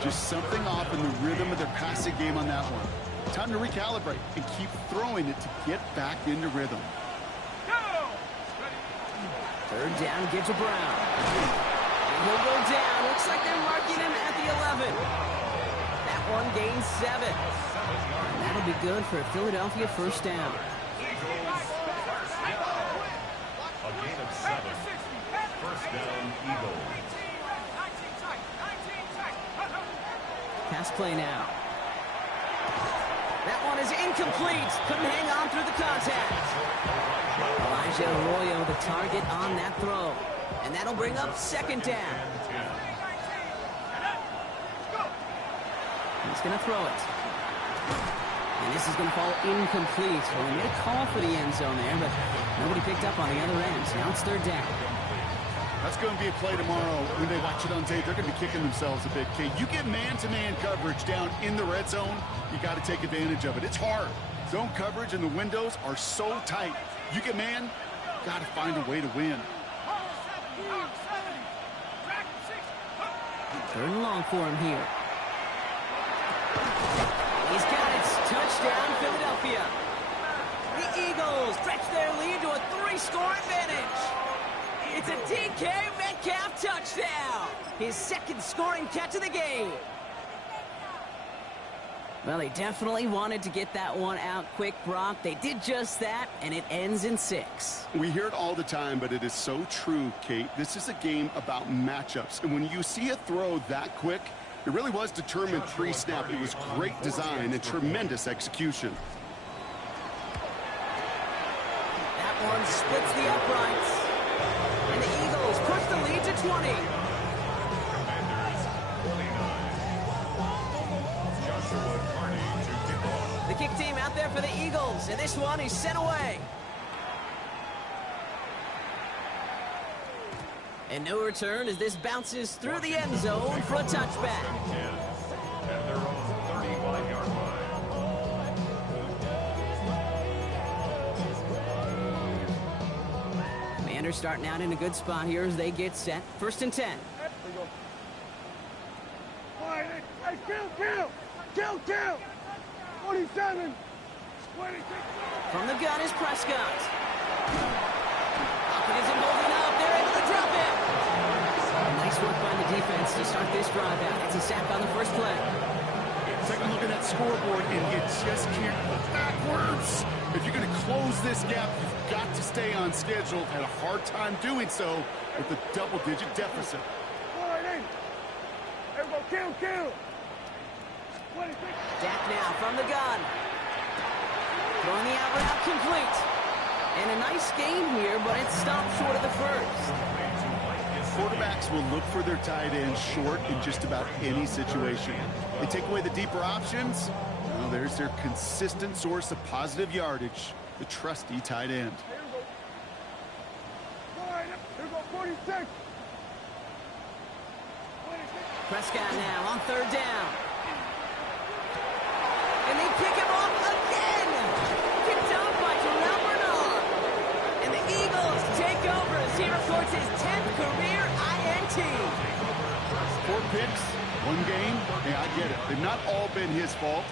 Just something off in the rhythm of their passing game on that one. Time to recalibrate and keep throwing it to get back into rhythm. 3rd down, get to Brown. And he'll go down. Looks like they're marking him at the 11. That one gains 7. And that'll be good for a Philadelphia 1st down. A gain of 7. 1st down, Eagles. Pass play now. That one is incomplete. Couldn't hang on through the contact. Elijah Arroyo, the target on that throw. And that'll bring up 2nd down. He's going to throw it. And this is going to fall incomplete. Well, they made a call for the end zone there, but nobody picked up on the other end. So now it's 3rd down. That's going to be a play tomorrow. When they watch it on tape, they're going to be kicking themselves a bit, Kate. You get man-to-man coverage down in the red zone, you got to take advantage of it. It's hard. Zone coverage and the windows are so tight. You get man, got to find a way to win. 3rd and long for him here. He's got it. Touchdown, Philadelphia. The Eagles stretch their lead to a 3-score advantage. It's a DK Metcalf touchdown. His 2nd scoring catch of the game. Well, they definitely wanted to get that one out quick, Brock. They did just that, and it ends in 6. We hear it all the time, but it is so true, Kate. This is a game about matchups. And when you see a throw that quick, it really was determined pre-snap. It was great design and tremendous execution. That one splits the uprights. And the Eagles push the lead to 20. The kick team out there for the Eagles, and this one is sent away. And no return as this bounces through the end zone for a touchback. At their own 35-yard line. Commanders starting out in a good spot here as they get set. 1st and 10. Hey, kill! 47, 26. From the gun is Prescott. Hopkins isn't holding up. They're able to drop it. Nice work by the defense to start this drive out. It's a sack on the 1st play. Take a look at that scoreboard, and you just can't look backwards. If you're going to close this gap, you've got to stay on schedule. Had a hard time doing so with a double-digit deficit. Everybody, kill! 26. Dak now from the gun. Throwing the out route complete. And a nice game here, but it stopped short of the 1st. Quarterbacks will look for their tight end short in just about any situation. They take away the deeper options. Well, there's their consistent source of positive yardage, the trusty tight end. Here we go, 46. Prescott now on 3rd down. And they pick him off again. Picked up by Terrell Bernard. And the Eagles take over as he records his 10th career INT. 4 picks, 1 game. Hey, I get it. They've not all been his fault,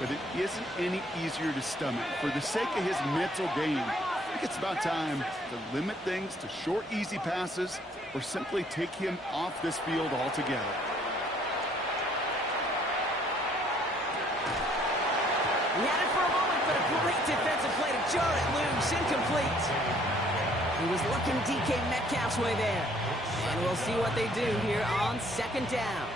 but it isn't any easier to stomach. For the sake of his mental game, I think it's about time to limit things to short, easy passes or simply take him off this field altogether. He had it for a moment, but a great defensive play to jar it loose. Incomplete. He was looking DK Metcalf's way there. And we'll see what they do here on 2nd down.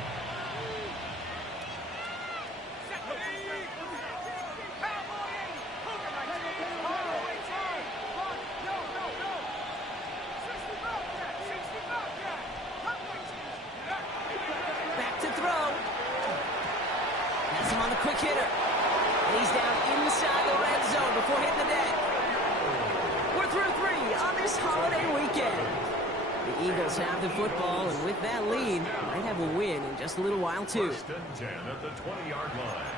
Back to throw. Has him on the quick hitter. And he's down inside the red zone before hitting the deck. We're through 3 on this holiday weekend. The Eagles have the football, and with that lead, might have a win in just a little while, too. 1st and 10 at the 20-yard line.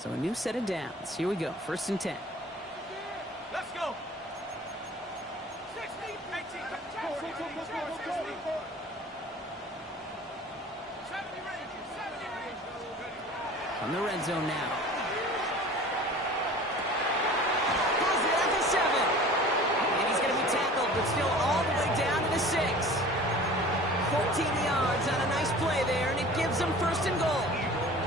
So a new set of downs. Here we go. 1st and 10. Let's go. 60, 18, From the red zone now. Pulls it at the 7. And he's going to be tackled, but still all the way down to the 6. 14 yards on a nice play there, and it gives them 1st and goal.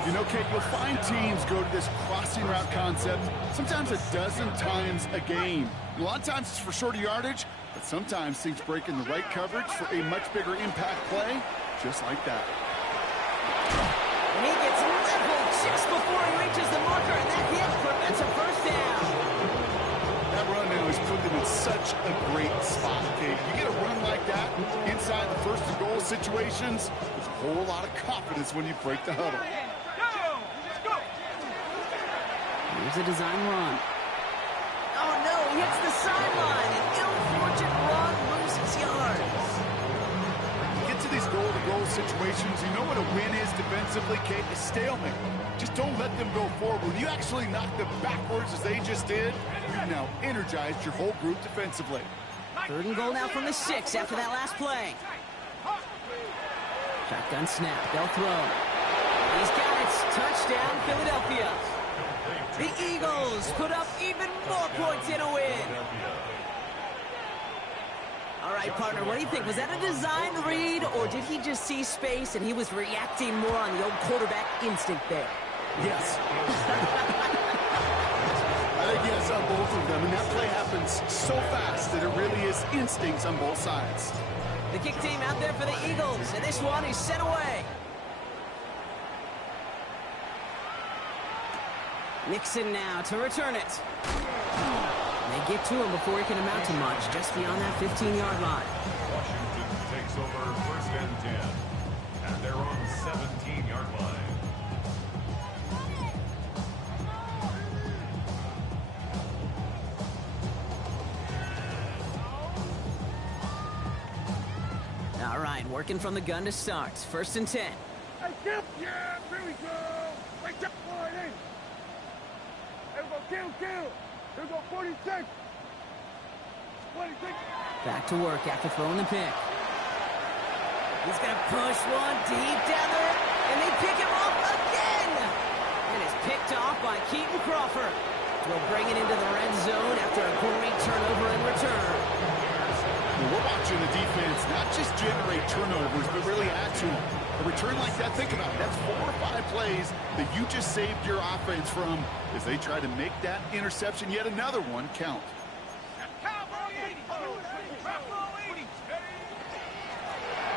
You know, Kate, you'll find teams go to this crossing route concept sometimes a dozen times a game. A lot of times it's for shorter yardage, but sometimes things break in the right coverage for a much bigger impact play, just like that. And he gets leveled just before he reaches the marker, and that hit prevents a 1st down. That run now is put them in such a great spot, Kate. You get a run like that inside the 1st and goal situations, there's a whole lot of confidence when you break the huddle. Here's a design run. Oh, no, he hits the sideline. An ill-fortunate run loses yards. You get to these goal-to-goal situations, you know what a win is defensively, Kate? A stalemate. Just don't let them go forward. When you actually knock them backwards as they just did, you've now energized your whole group defensively. 3rd and goal now from the 6 after that last play. Shotgun snap. They'll throw. He's got it. Touchdown, Philadelphia. The Eagles put up even more points in a win. All right, partner, what do you think? Was that a design read, or did he just see space and he was reacting more on the old quarterback instinct there? Yes. I think yes on both of them, and that play happens so fast that it really is instincts on both sides. The kick team out there for the Eagles, and this one is set away. Nixon now to return it. They get to him before he can amount to much, just beyond that 15-yard line. Washington takes over 1st and 10. And they're on the 17-yard line. All right, working from the gun to start. 1st and 10. Hey, Kip! Yeah, here we go! Right there, boy, hey! Here we go, kill! Here we go, 46! 26! Back to work after throwing the pick. He's going to push one deep down there, and they pick him off again! And it's picked off by Keaton Crawford. Will bring it into the red zone after a great turnover in return. We're watching the defense not just generate turnovers, but really add to them. A return like that, think about it. That's 4 or 5 plays that you just saved your offense from as they try to make that interception, yet another one, count.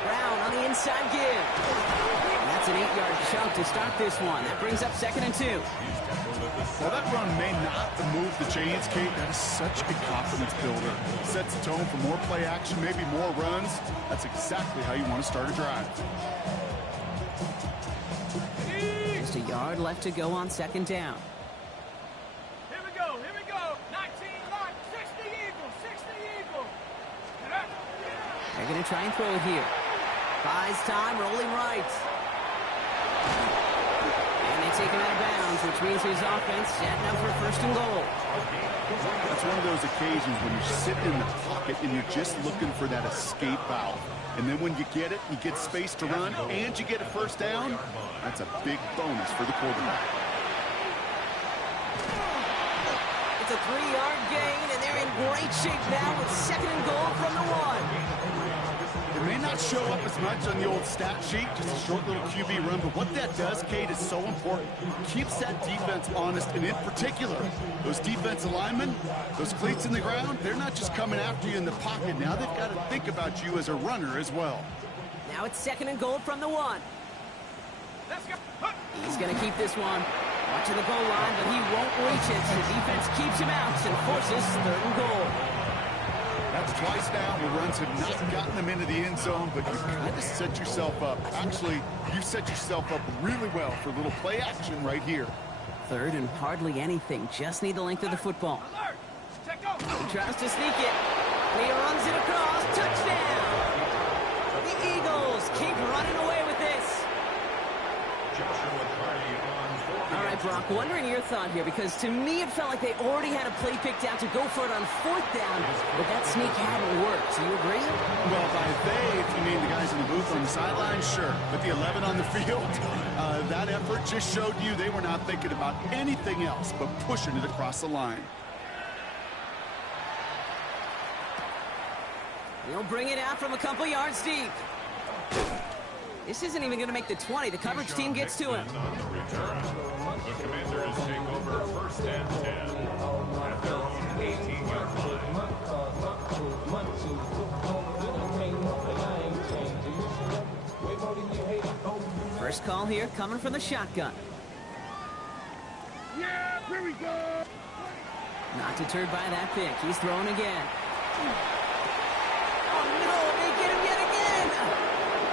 Brown on the inside give. And that's an 8-yard chunk to start this one. That brings up 2nd and 2. Well, that run may not move the chains, Kate. That is such a confidence builder. Sets the tone for more play action, maybe more runs. That's exactly how you want to start a drive. Just a yard left to go on 2nd down. Here we go! 19 line, 60 Eagles! They're going to try and throw it here. Buys time, rolling right. And they take him out of bounds, which means his offense setting up for 1st and goal. That's one of those occasions when you sit in the pocket and you're just looking for that escape valve. And then when you get it, you get space to run, and you get a 1st down, that's a big bonus for the quarterback. It's a 3-yard gain, and they're in great shape now with 2nd and goal from the 1. It may not show up as much on the old stat sheet, just a short little QB run, but what that does, Kate, is so important. Keeps that defense honest, and in particular, those defensive linemen, those cleats in the ground, they're not just coming after you in the pocket. Now they've got to think about you as a runner as well. Now it's 2nd and goal from the 1. Let's go! He's going to keep this one. Watching the goal line, but he won't reach it. The defense keeps him out and forces 3rd and goal. That's twice now where runs have not gotten them into the end zone, but you kind of set yourself up. Actually, you set yourself up really well for a little play action right here. 3rd and hardly anything. Just need the length of the football. Alert! Check go! He tries to sneak it. He runs it across. Touchdown! The Eagles keep running away with this. Joshua Carney on 4. All right, Brock, wondering your thought here, because to me it felt like they already had a play picked out to go for it on 4th down, but that sneak hadn't worked. Do you agree? Well, by they, if you mean the guys in the booth on the sideline, sure. But the 11 on the field, that effort just showed you they were not thinking about anything else but pushing it across the line. He'll bring it out from a couple yards deep. This isn't even going to make the 20. The coverage team gets to him. On the return, the Commanders take over 1st and 10 at their own 18-yard line. First call here coming from the shotgun. Yeah, here we go. Not deterred by that pick. He's throwing again. Oh, no, they get him yet again.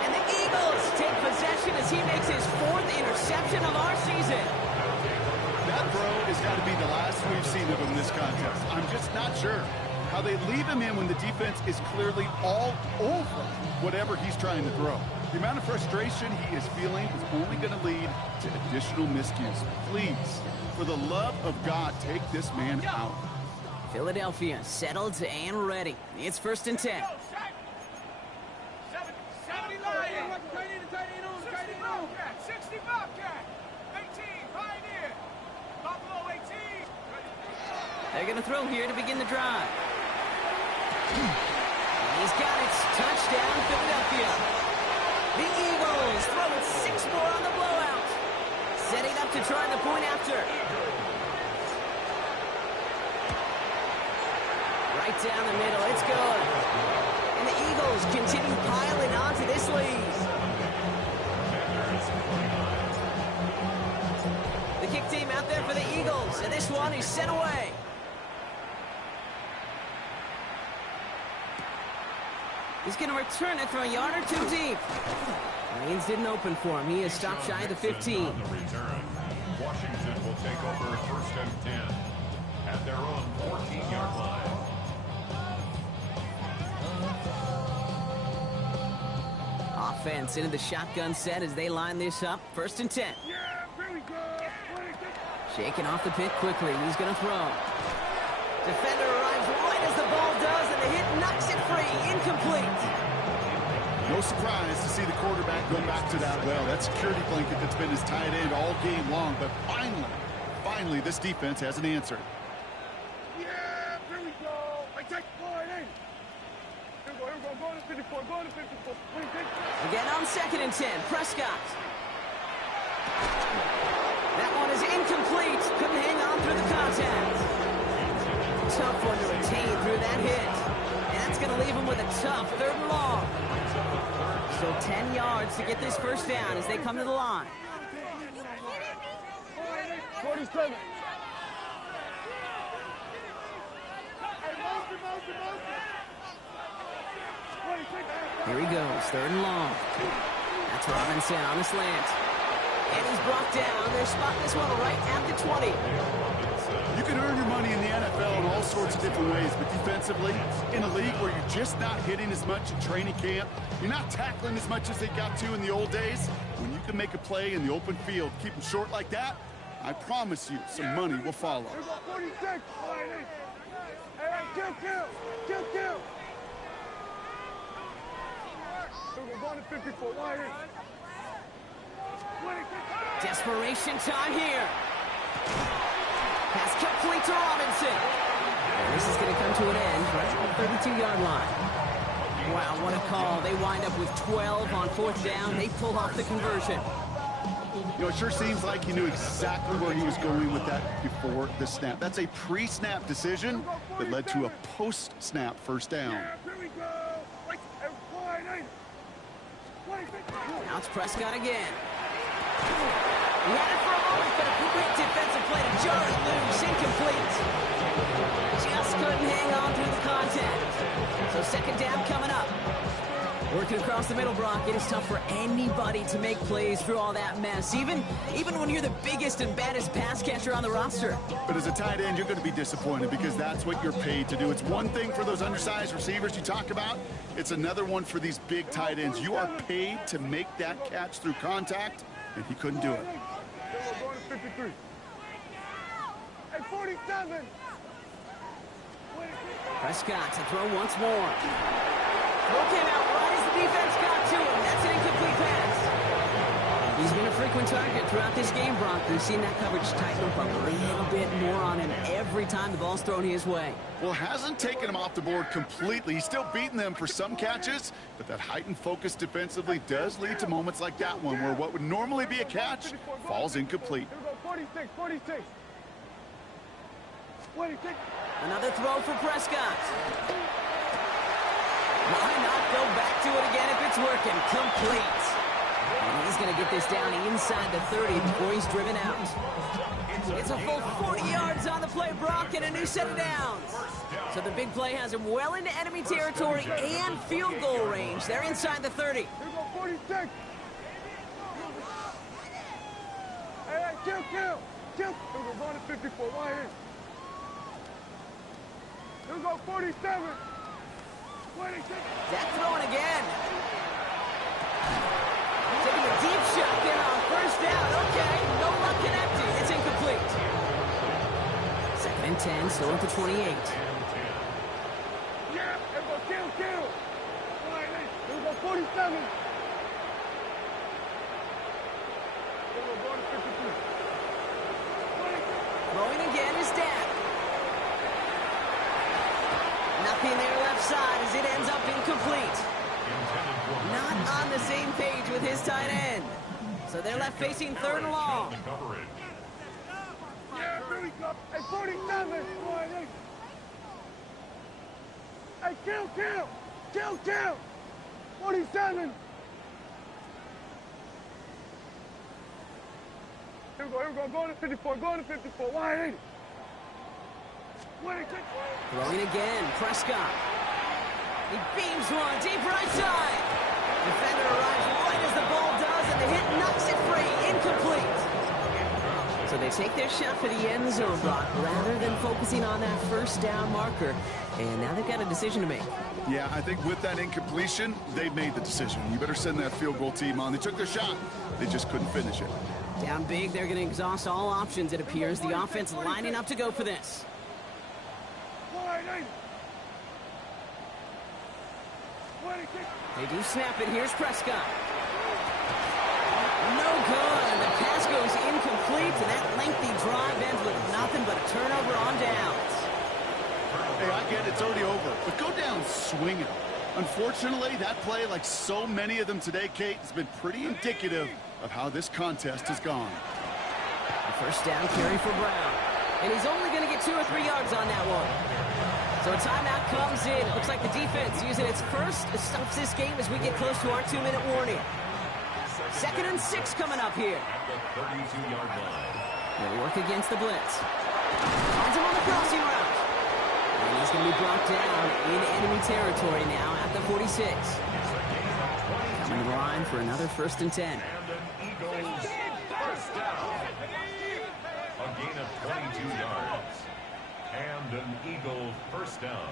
And the Eagles take possession as he makes his 4th interception of our season. That throw has got to be the last we've seen of him this contest. I'm just not sure how they leave him in when the defense is clearly all over whatever he's trying to throw. The amount of frustration he is feeling is only going to lead to additional miscues. Please, for the love of God, take this man out. Philadelphia settled and ready. It's 1st and 10. 70 Lion. 60 Bobcat. 18 Pioneer. Buffalo 18. They're going to throw here to begin the drive. He's got it. Touchdown, Philadelphia. The Eagles throw it 6 more on the blowout. Setting up to try the point after. Right down the middle. It's good. And the Eagles continue piling onto this lead. The kick team out there for the Eagles. And this one is sent away. He's going to return it from a yard or 2 deep. Lanes didn't open for him. He is stopped shy of the 15. On the return, Washington will take over 1st and 10 at their own 14-yard line. Offense into the shotgun set as they line this up. 1st and 10. Yeah, here we go. Shaking off the pick quickly. He's going to throw. Defender arrives right as the ball does, and the hit knocks it free. Incomplete. No surprise to see the quarterback go back to that well. That security blanket that's been his tight end all game long. But finally, this defense has an answer. Yeah, here we go. I take Floyd in. Here we go. Going to 54. Going to 54. Again on 2nd and 10. Prescott. That one is incomplete. Couldn't hang on through the contact. Tough one to retain through that hit. And that's going to leave him with a tough 3rd and long. So 10 yards to get this 1st down as they come to the line. 47. Here he goes, 3rd and long. That's Robinson on the slant. And he's brought down. They're spotting this one right at the 20. You can earn your money in the NFL in all sorts of different ways, but defensively, in a league where you're just not hitting as much in training camp, you're not tackling as much as they got to in the old days, when you can make a play in the open field, keep them short like that, I promise you some money will follow. Here we go. 46. Hey, kill. We're going to 54. Wide in. 26. Desperation time here. Pass complete to Robinson. And this is going to come to an end right at the 32-yard line. Wow, what a call. They wind up with 12 on 4th down. They pull off the conversion. You know, it sure seems like he knew exactly where he was going with that before the snap. That's a pre-snap decision that led to a post-snap 1st down. Yeah, here we go. Wide in. 26. Now it's Prescott again. He had it for a moment, but a quick defensive play to jar it loose. Incomplete. Just couldn't hang on through the contact. So 2nd down coming up. Working across the middle, Brock. It is tough for anybody to make plays through all that mess, even when you're the biggest and baddest pass catcher on the roster. But as a tight end, you're going to be disappointed because that's what you're paid to do. It's one thing for those undersized receivers you talk about. It's another one for these big tight ends. You are paid to make that catch through contact, and he couldn't do it. We're going to 53. 47. Prescott to throw once more. Throw came out right as the defense got to him. That's an incomplete pass. He's been a frequent target throughout this game, Brock. We've seen that coverage tighten up a little bit more on him every time the ball's thrown his way. Well, hasn't taken him off the board completely. He's still beating them for some catches, but that heightened focus defensively does lead to moments like that one where what would normally be a catch falls incomplete. Here we go, 46, 46. 46. Another throw for Prescott. Why not go back to it again if it's working? Complete. And he's going to get this down inside the 30 before he's driven out. It's a full 40 yards on the play, Brock, and a new set of downs. So the big play has him well into enemy territory and field goal range. They're inside the 30. Here we go, 46. Hey, kill. Here we go, going to 54, right here. Here we go, 47. 26. That throwing again. Taking a deep shot there on first down. Okay, no luck connecting. It's incomplete. 2nd and 10, still at the 28. Yeah, here we go, kill. Here we go, 47. Here we go, going to 53. 22. Throwing again is Dak. Nothing there left side as it ends up incomplete. Not on the same page with his tight end. So they're left facing 3rd and long. Yeah, here we go. Hey, 47. Hey, kill. 47. Here we go, going to 54, wide 80. 26. Throwing again, Prescott. He beams one deep right side. Defender arrives right as the ball does, and the hit knocks it free. Incomplete. So they take their shot for the end zone, Brock, rather than focusing on that first down marker. And now they've got a decision to make. Yeah, I think with that incompletion, they've made the decision. You better send that field goal team on. They took their shot. They just couldn't finish it. Down big, they're going to exhaust all options, it appears. The offense lining up to go for this. They do snap it. Here's Prescott. No good. The pass goes incomplete, and that lengthy drive ends with nothing but a turnover on downs. Hey, I get it's already over, but go down swinging. Unfortunately, that play, like so many of them today, Kate, has been pretty indicative of how this contest has gone. The first down carry for Brown. And he's only going to get 2 or 3 yards on that one. So a timeout comes in. It looks like the defense using its first stops this game as we get close to our 2-minute warning. 2nd and 6 coming up here. At the 32-yard line. They'll work against the blitz. Finds him on the crossing route. And he's going to be brought down in enemy territory now at the 46. Coming to the line for another 1st and 10. And an Eagles first down. A gain of 22 yards. And an Eagle first down.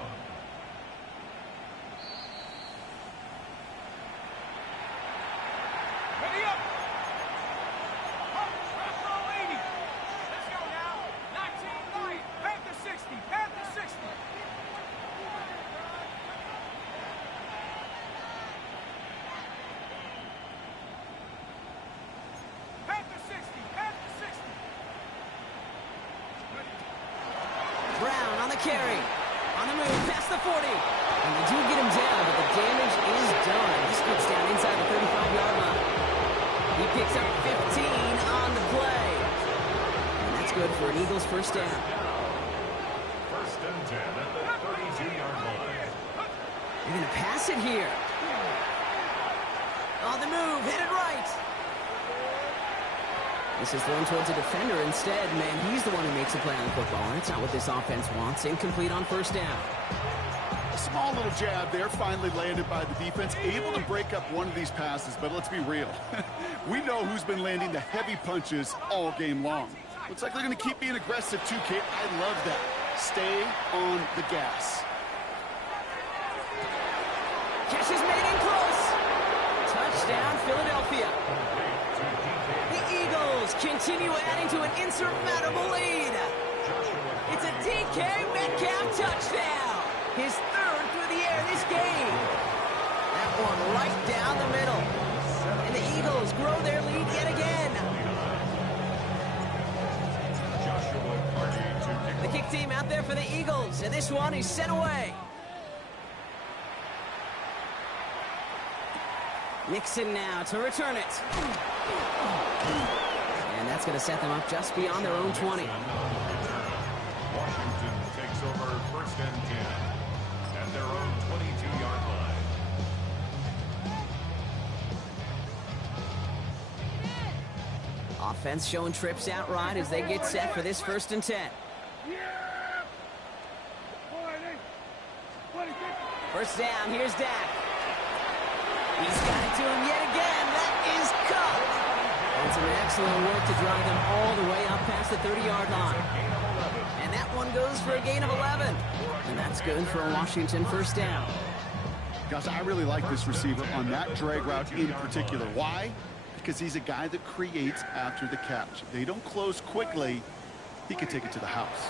Ready up! Front row 80. Let's go now. 19-9. Panther 60. Panther 60. Panther 60. Panther 60. Brown on the carry. On the move, past the 40. And they do get him down, but the damage is done. This gets down inside the 35-yard line. He picks up 15 on the play. And that's good for an Eagles first down. 1st and 10 at the 32-yard line. They're going to pass it here. On the move, hit it right. This is thrown towards a defender instead. Man, he's the one who makes a play on the football. And it's not what this offense wants. Incomplete on 1st down. A small little jab there, finally landed by the defense, able to break up one of these passes, but let's be real. We know who's been landing the heavy punches all game long. Looks like they're going to keep being aggressive too, Kate. I love that. Stay on the gas. Catch is made in close. Touchdown, Philadelphia. The Eagles continue adding to an insurmountable lead. Joshua It's a DK Metcalf touchdown. His third through the air this game. That one right down the middle. And the Eagles grow their lead yet again. The kick team out there for the Eagles, and this one is sent away. Nixon now to return it. And that's going to set them up just beyond their own 20. Washington takes over 1st and 10 at their own 22-yard line. Offense showing trips outright as they get set for this 1st and 10. First down, here's Dak. He's got it to him yet again. That is caught. And some excellent work to drive them all the way up past the 30-yard line. And that one goes for a gain of 11. And that's good for a Washington first down. Guys, I really like this receiver on that drag route in particular. Why? Because he's a guy that creates after the catch. They don't close quickly. He can take it to the house.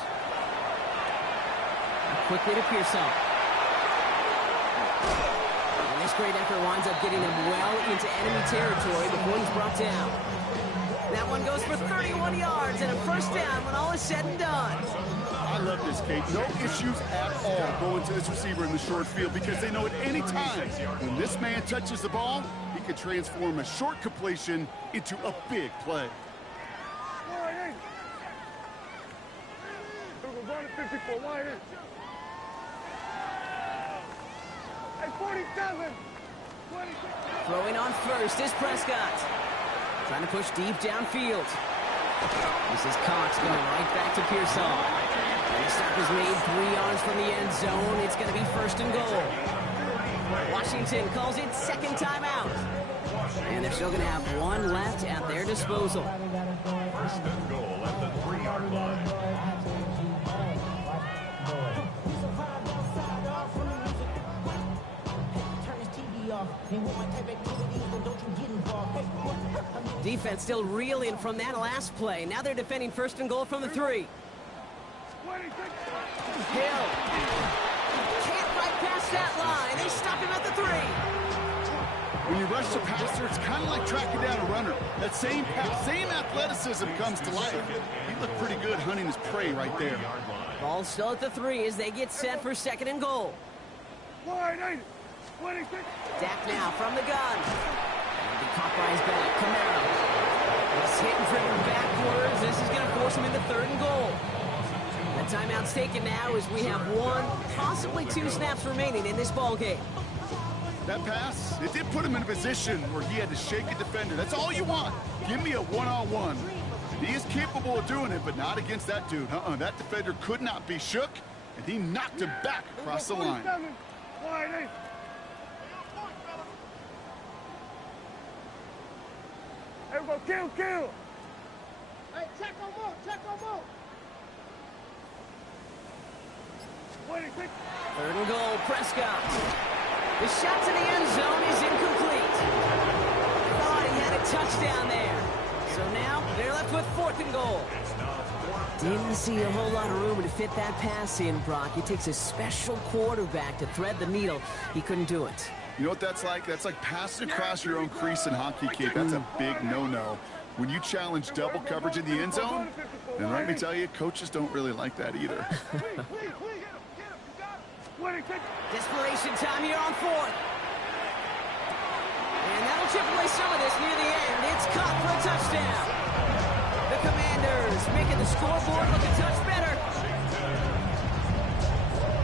Quickly to Pearson. And this great effort winds up getting him well into enemy territory before he's brought down. That one goes for 31 yards and a first down when all is said and done. I love this, Kate. No issues at all going to this receiver in the short field because they know at any time when this man touches the ball, he can transform a short completion into a big play. Throwing on first is Prescott. Trying to push deep downfield. This is Cox going right back to Pearson. And the stop is made 3 yards from the end zone. It's going to be 1st and goal. Washington calls it second timeout. And they're still going to have one left at their disposal. 1st and goal at the 3-yard line. Defense still reeling from that last play. Now they're defending 1st and goal from the 3. Hill can't bypass that line. They stop him at the 3. When you rush the passer, it's kind of like tracking down a runner. That same athleticism comes to life. He looked pretty good hunting his prey right there. Ball still at the 3 as they get set for 2nd and goal. Dak now from the gun. And be caught by his back. Camaro. He's hit and driven backwards. This is going to force him into 3rd and goal. The timeout's taken now as we have 1, possibly 2 snaps remaining in this ball game. That pass, it did put him in a position where he had to shake a defender. That's all you want. Give me a one-on-one. He is capable of doing it, but not against that dude. That defender could not be shook, and he knocked him back across the line. Everybody, kill! Hey, check on Mo! 3rd and goal, Prescott. The shot to the end zone is incomplete. Thought he had a touchdown there. So now they're left with 4th and goal. Didn't see a whole lot of room to fit that pass in, Brock. It takes a special quarterback to thread the needle. He couldn't do it. You know what that's like? That's like passing across your own crease in hockey, Kate. That's a big no-no. When you challenge double coverage in the end zone, then let me tell you, coaches don't really like that either. Desperation time here on 4th. And that'll chip away some of this near the end. It's caught for a touchdown. The Commanders making the scoreboard look a touch better.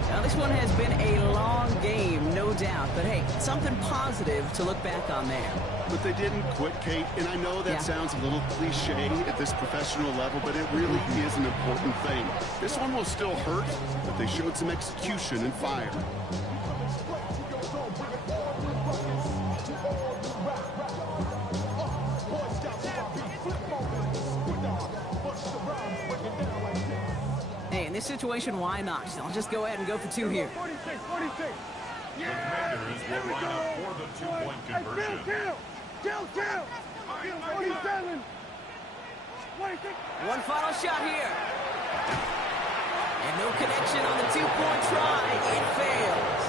Now this one has been a long game, no doubt. But hey, something positive to look back on there. But they didn't quit, Kate. And I know that sounds a little cliche at this professional level, but it really is an important thing. This one will still hurt, but they showed some execution and fire. Hey, in this situation, why not? I'll just go ahead and go for 2 here. 46. The Commanders will line up for the 2-point conversion. Kill! 47! 1 final shot here. And no connection on the two-point try. It fails.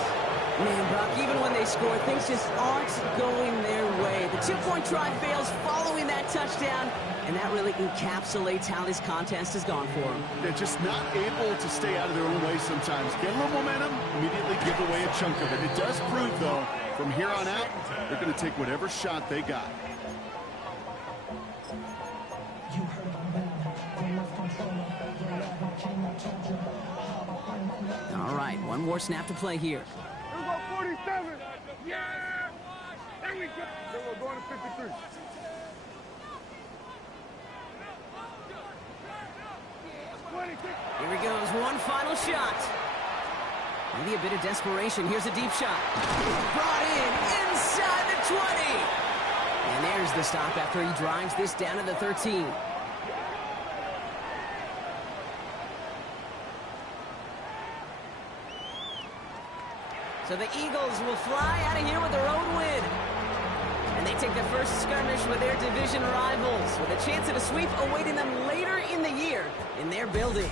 Man, Brock, even when they score, things just aren't going their way. The two-point try fails following that touchdown, and that really encapsulates how this contest has gone for them. They're just not able to stay out of their own way sometimes. Get a little momentum, immediately give away a chunk of it. It does prove, though, from here on out, they're going to take whatever shot they got. All right, one more snap to play here. Here we go, 47. Yeah! There we go. Then we're going to 53. Here he goes, one final shot. Maybe a bit of desperation. Here's a deep shot. Brought in inside the 20. And there's the stop after he drives this down to the 13. So the Eagles will fly out of here with their own win. And they take the first skirmish with their division rivals, with a chance at a sweep awaiting them later in the year in their building.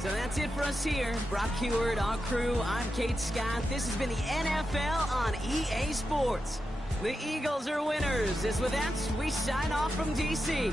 So that's it for us here. Brock Heward, our crew, I'm Kate Scott. This has been the NFL on EA Sports. The Eagles are winners. As with that, we sign off from D.C.